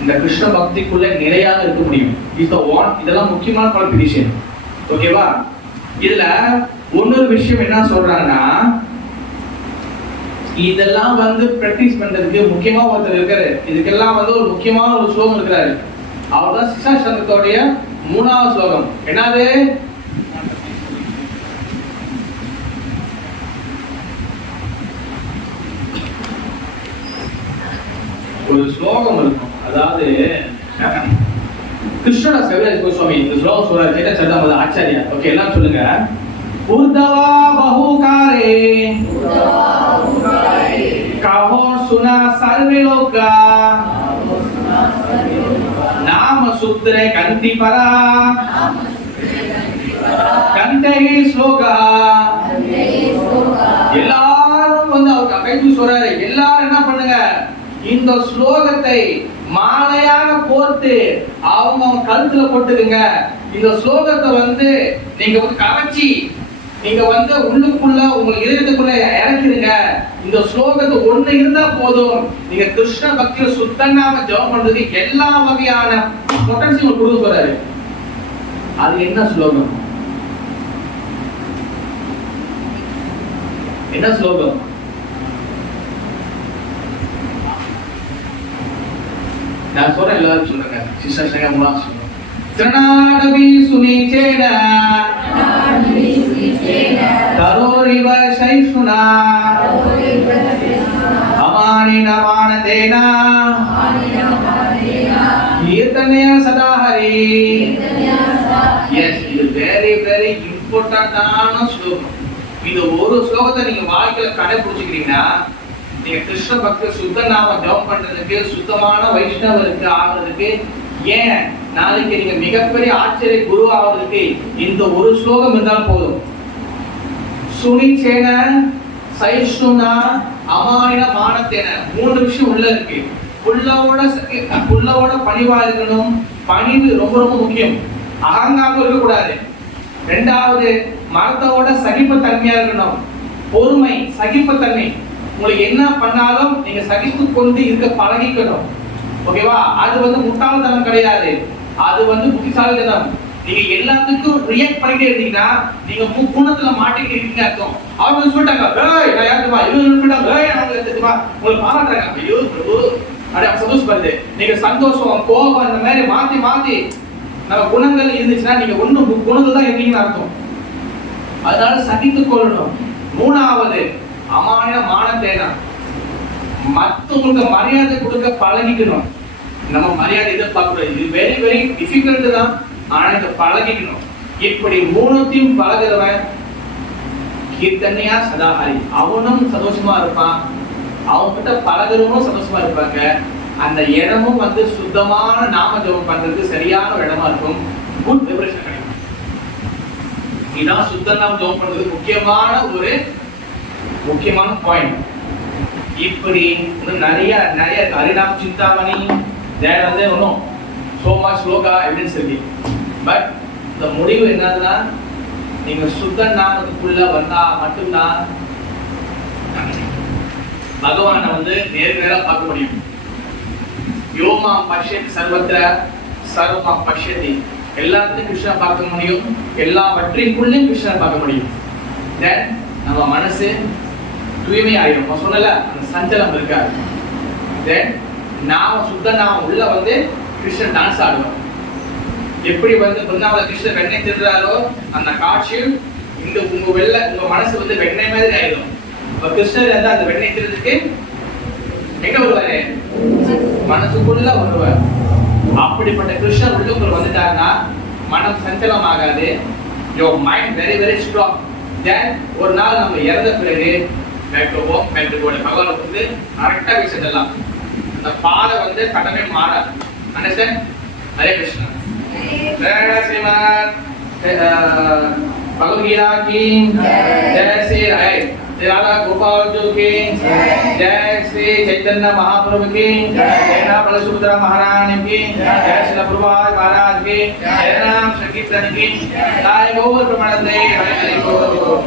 இந்த கிருஷ்ண பக்திக்குள்ள நிலையாக இருக்க முடியும். இதெல்லாம் முக்கியமான குவாலிஃபிகேஷன். ஓகேவா? இதுல இன்னொரு விஷயம் என்ன சொல்றாங்கன்னா, இதெல்லாம் வந்து பிராக்டிஸ் பண்றதுக்கு முக்கியமா ஒருத்தர் இருக்காரு. இதுக்கெல்லாம் வந்து ஒரு முக்கியமான ஒரு ஸ்லோகம் இருக்கிறாரு. அவர்தான் சிக்ஷாசனத்தோடைய 3வது ஸ்லோகம். என்னது? ஒரு ஸ்லோகம் இருக்கும். அதாவது கிருஷ்ண கவிராஜ் கோஸ்வாமி இந்த ஸ்லோகம் சொல்றாரு. சேட்ட சர்தாமத ஆச்சாரியா. ஓகே, எல்லாம் சொல்லுங்க. உர்தவா பஹுகாரே கஹோ சுனா சர்வே லோகா நாம சூத்ரே கந்தி பரா கந்தை ஸ்லோகா. எல்லாரும் வந்து அவர் கைது சொல்றாரு. எல்லாரும் என்ன பண்ணுங்க, இந்த ஸ்லோகத்தை மாலையாக கோர்த்து அவங்க கழுத்துல போட்டுக்குங்க. இந்த ஸ்லோகத்தை வந்து நீங்க வந்து கரைச்சி நீங்க வந்து உள்ளுக்குள்ள உங்க இதயத்துக்குள்ள இறக்கிடுங்க. இந்த ஸ்லோகத்தை ஒண்ணு இருந்தா போதும், நீங்க கிருஷ்ண பக்தியில சுத்தநாம ஜெபம் பண்றதுக்கு எல்லா வகையான பொட்டன்ஷியல் கொடுக்க போறாரு. அது என்ன ஸ்லோகம்? என்ன ஸ்லோகம்? நான் சொல்றேன், எல்லாரும் சொல்லுங்க. சிஷ்டங்க மூலம் சொல்லுங்க. திரணாடவி சுனீச்சேன தரோரிவ சைஷ்ணுனா அமானி நமானதேனா கீர்த்தனய சதா ஹரி. எஸ், இது வெரி வெரி இம்பார்ட்டன்டான ஸ்லோகம். இது ஒரு ஸ்லோகத்தை நீங்க வாழ்க்கையில கடைபிடிச்சிக்கிறீங்கன்னா நீங்க கிருஷ்ண பக்தி சுத்த நாம ஜபம் பண்றதுக்கு சுத்தமான வைஷ்ணவருக்கு ஆகிறதுக்கு ஏன் நாளைக்கு நீங்க மிகப்பெரிய ஆச்சரிய குரு ஆகிறதுக்கு இந்த ஒரு ஸ்லோகம் இருந்தாலும் போதும். சுனிச்சேன சைஷ்ணுனா அமானின மானத்தேன 3 விஷயம் உள்ள இருக்கு. புள்ளவோட பணிவா இருக்கணும். பணிவு ரொம்ப ரொம்ப முக்கியம். அகங்காரம் இருக்கக்கூடாது. 2வது மரத்தோட சகிப்புத்தன்மையா இருக்கணும். பொறுமை, சகிப்புத்தன்மை. உங்களுக்கு என்ன பண்ணாலும் நீங்க சகித்து கொண்டு இருக்க பழகிக்கணும். ஓகேவா? அது முட்டாள்தனம் கிடையாது, அது புத்திசாலித்தனம். நீங்க எல்லாத்துக்கும் ரியாக்ட் பண்ணிட்டே இருந்தீங்கன்னா நீங்க குணத்துல மாட்டிக்கிட்டு இருக்கீங்க அர்த்தம். அவங்க சொல்லிட்டாங்க, ஏய் நான் யாருமா இவங்க சொல்லிட்டாங்க, ஏய் அவங்க எடுத்துமா உங்களுக்கு பாராட்டுறாங்க, ஐயோ பிரபு அப்படியே சந்தோஷப்படுது. நீங்க சந்தோஷம், கோபம் இந்த மாதிரி மாத்தி மாத்தி நம்ம குணங்கள் இருந்துச்சுன்னா நீங்க ஒண்ணு குணத்துல தான் இருக்கீங்கன்னு அர்த்தம். அதனால சகித்துக் கொள்ளணும். 3வது அமானின மானத்தேனா, மற்றவங்களுக்கு மரியாதை கொடுக்க பழகிக்கணும். நம்ம மரியாதை எதிர்பார்க்கக்கூடாது. இது வெரி வெரி டிஃபிகல்ட் தான், ஆனா இதை பழகிக்கணும். இப்படி 3த்தையும் பழகிறவன் கீர்த்தனையா சதாஹரி, அவனும் சந்தோஷமா இருப்பான், அவங்க கிட்ட பழகிறவனும் சந்தோஷமா இருப்பாங்க. அந்த இடமும் சுத்தமான நாம ஜபம் பண்றதுக்கு சரியான ஒரு இடமா இருக்கும். குட் வைப்ரேஷன் கிடைக்கும். இதான் சுத்த நாம ஜபம் பண்றது முக்கியமான பாயிண்ட். இப்படி நிறைய ஹரிநாம சிந்தாமணி தேர் ஒன்றும் so much ஸ்லோகா எவிடன்ஸ் இருக்கு. பட் இந்த முடிவு என்னதுன்னா நீங்க சுத்த நாமத்துக்குள்ள வந்தா மட்டும்தான் பகவானை நேரா பார்க்க முடியும். யோமாம் பஷ்யதி சர்வத்ர சர்வமாம் பஷ்யதி, எல்லாத்தையும் கிருஷ்ணா பார்க்க முடியும், எல்லாவற்றிற்குள்ளேயும் கிருஷ்ணா பார்க்க முடியும். தென் நம்ம மனசு தூய்மை ஆயிடும். சொன்னல அந்த சஞ்சலம் இருக்காது. தென் நாம சுத்த நாம உள்ள கிருஷ்ணன் டான்ஸ் ஆடுவோம். எப்படி பிருந்தாவன கிருஷ்ணன் வெண்ணெய் திருடுறாரோ அந்த காட்சியும் உங்க மனசு வெண்ணெய் மாதிரி ஆயிடும். இப்ப கிருஷ்ணர் அந்த வெண்ணெய் திருடுறதுக்கு எங்க வருவாரு? மனசுக்குள்ள வருவார். அப்படிப்பட்ட கிருஷ்ணர் உள்ளுக்குள்ள வந்துட்டாருன்னா மனம் சஞ்சலம் ஆகாது. your mind very very strong. then ஒரு நாள் நம்ம இறந்த பிறகு பகவானுக்கு கரெக்டா விஷயம் அந்த பாதை கடமை மாறாது. அண்டர்ஸ்டாண்ட்? ஹரே கிருஷ்ணா. ஸ்ரீமத் भगवद गीता की जय श्री राधा गोपाल जी की जय श्री चैतन्य महाप्रभु की जय बल सुभद्रा महारानी की जय श्री प्रभुपाद महाराज की जय राम संकीर्तन की जय गौर प्रमानंदे हरे गौर।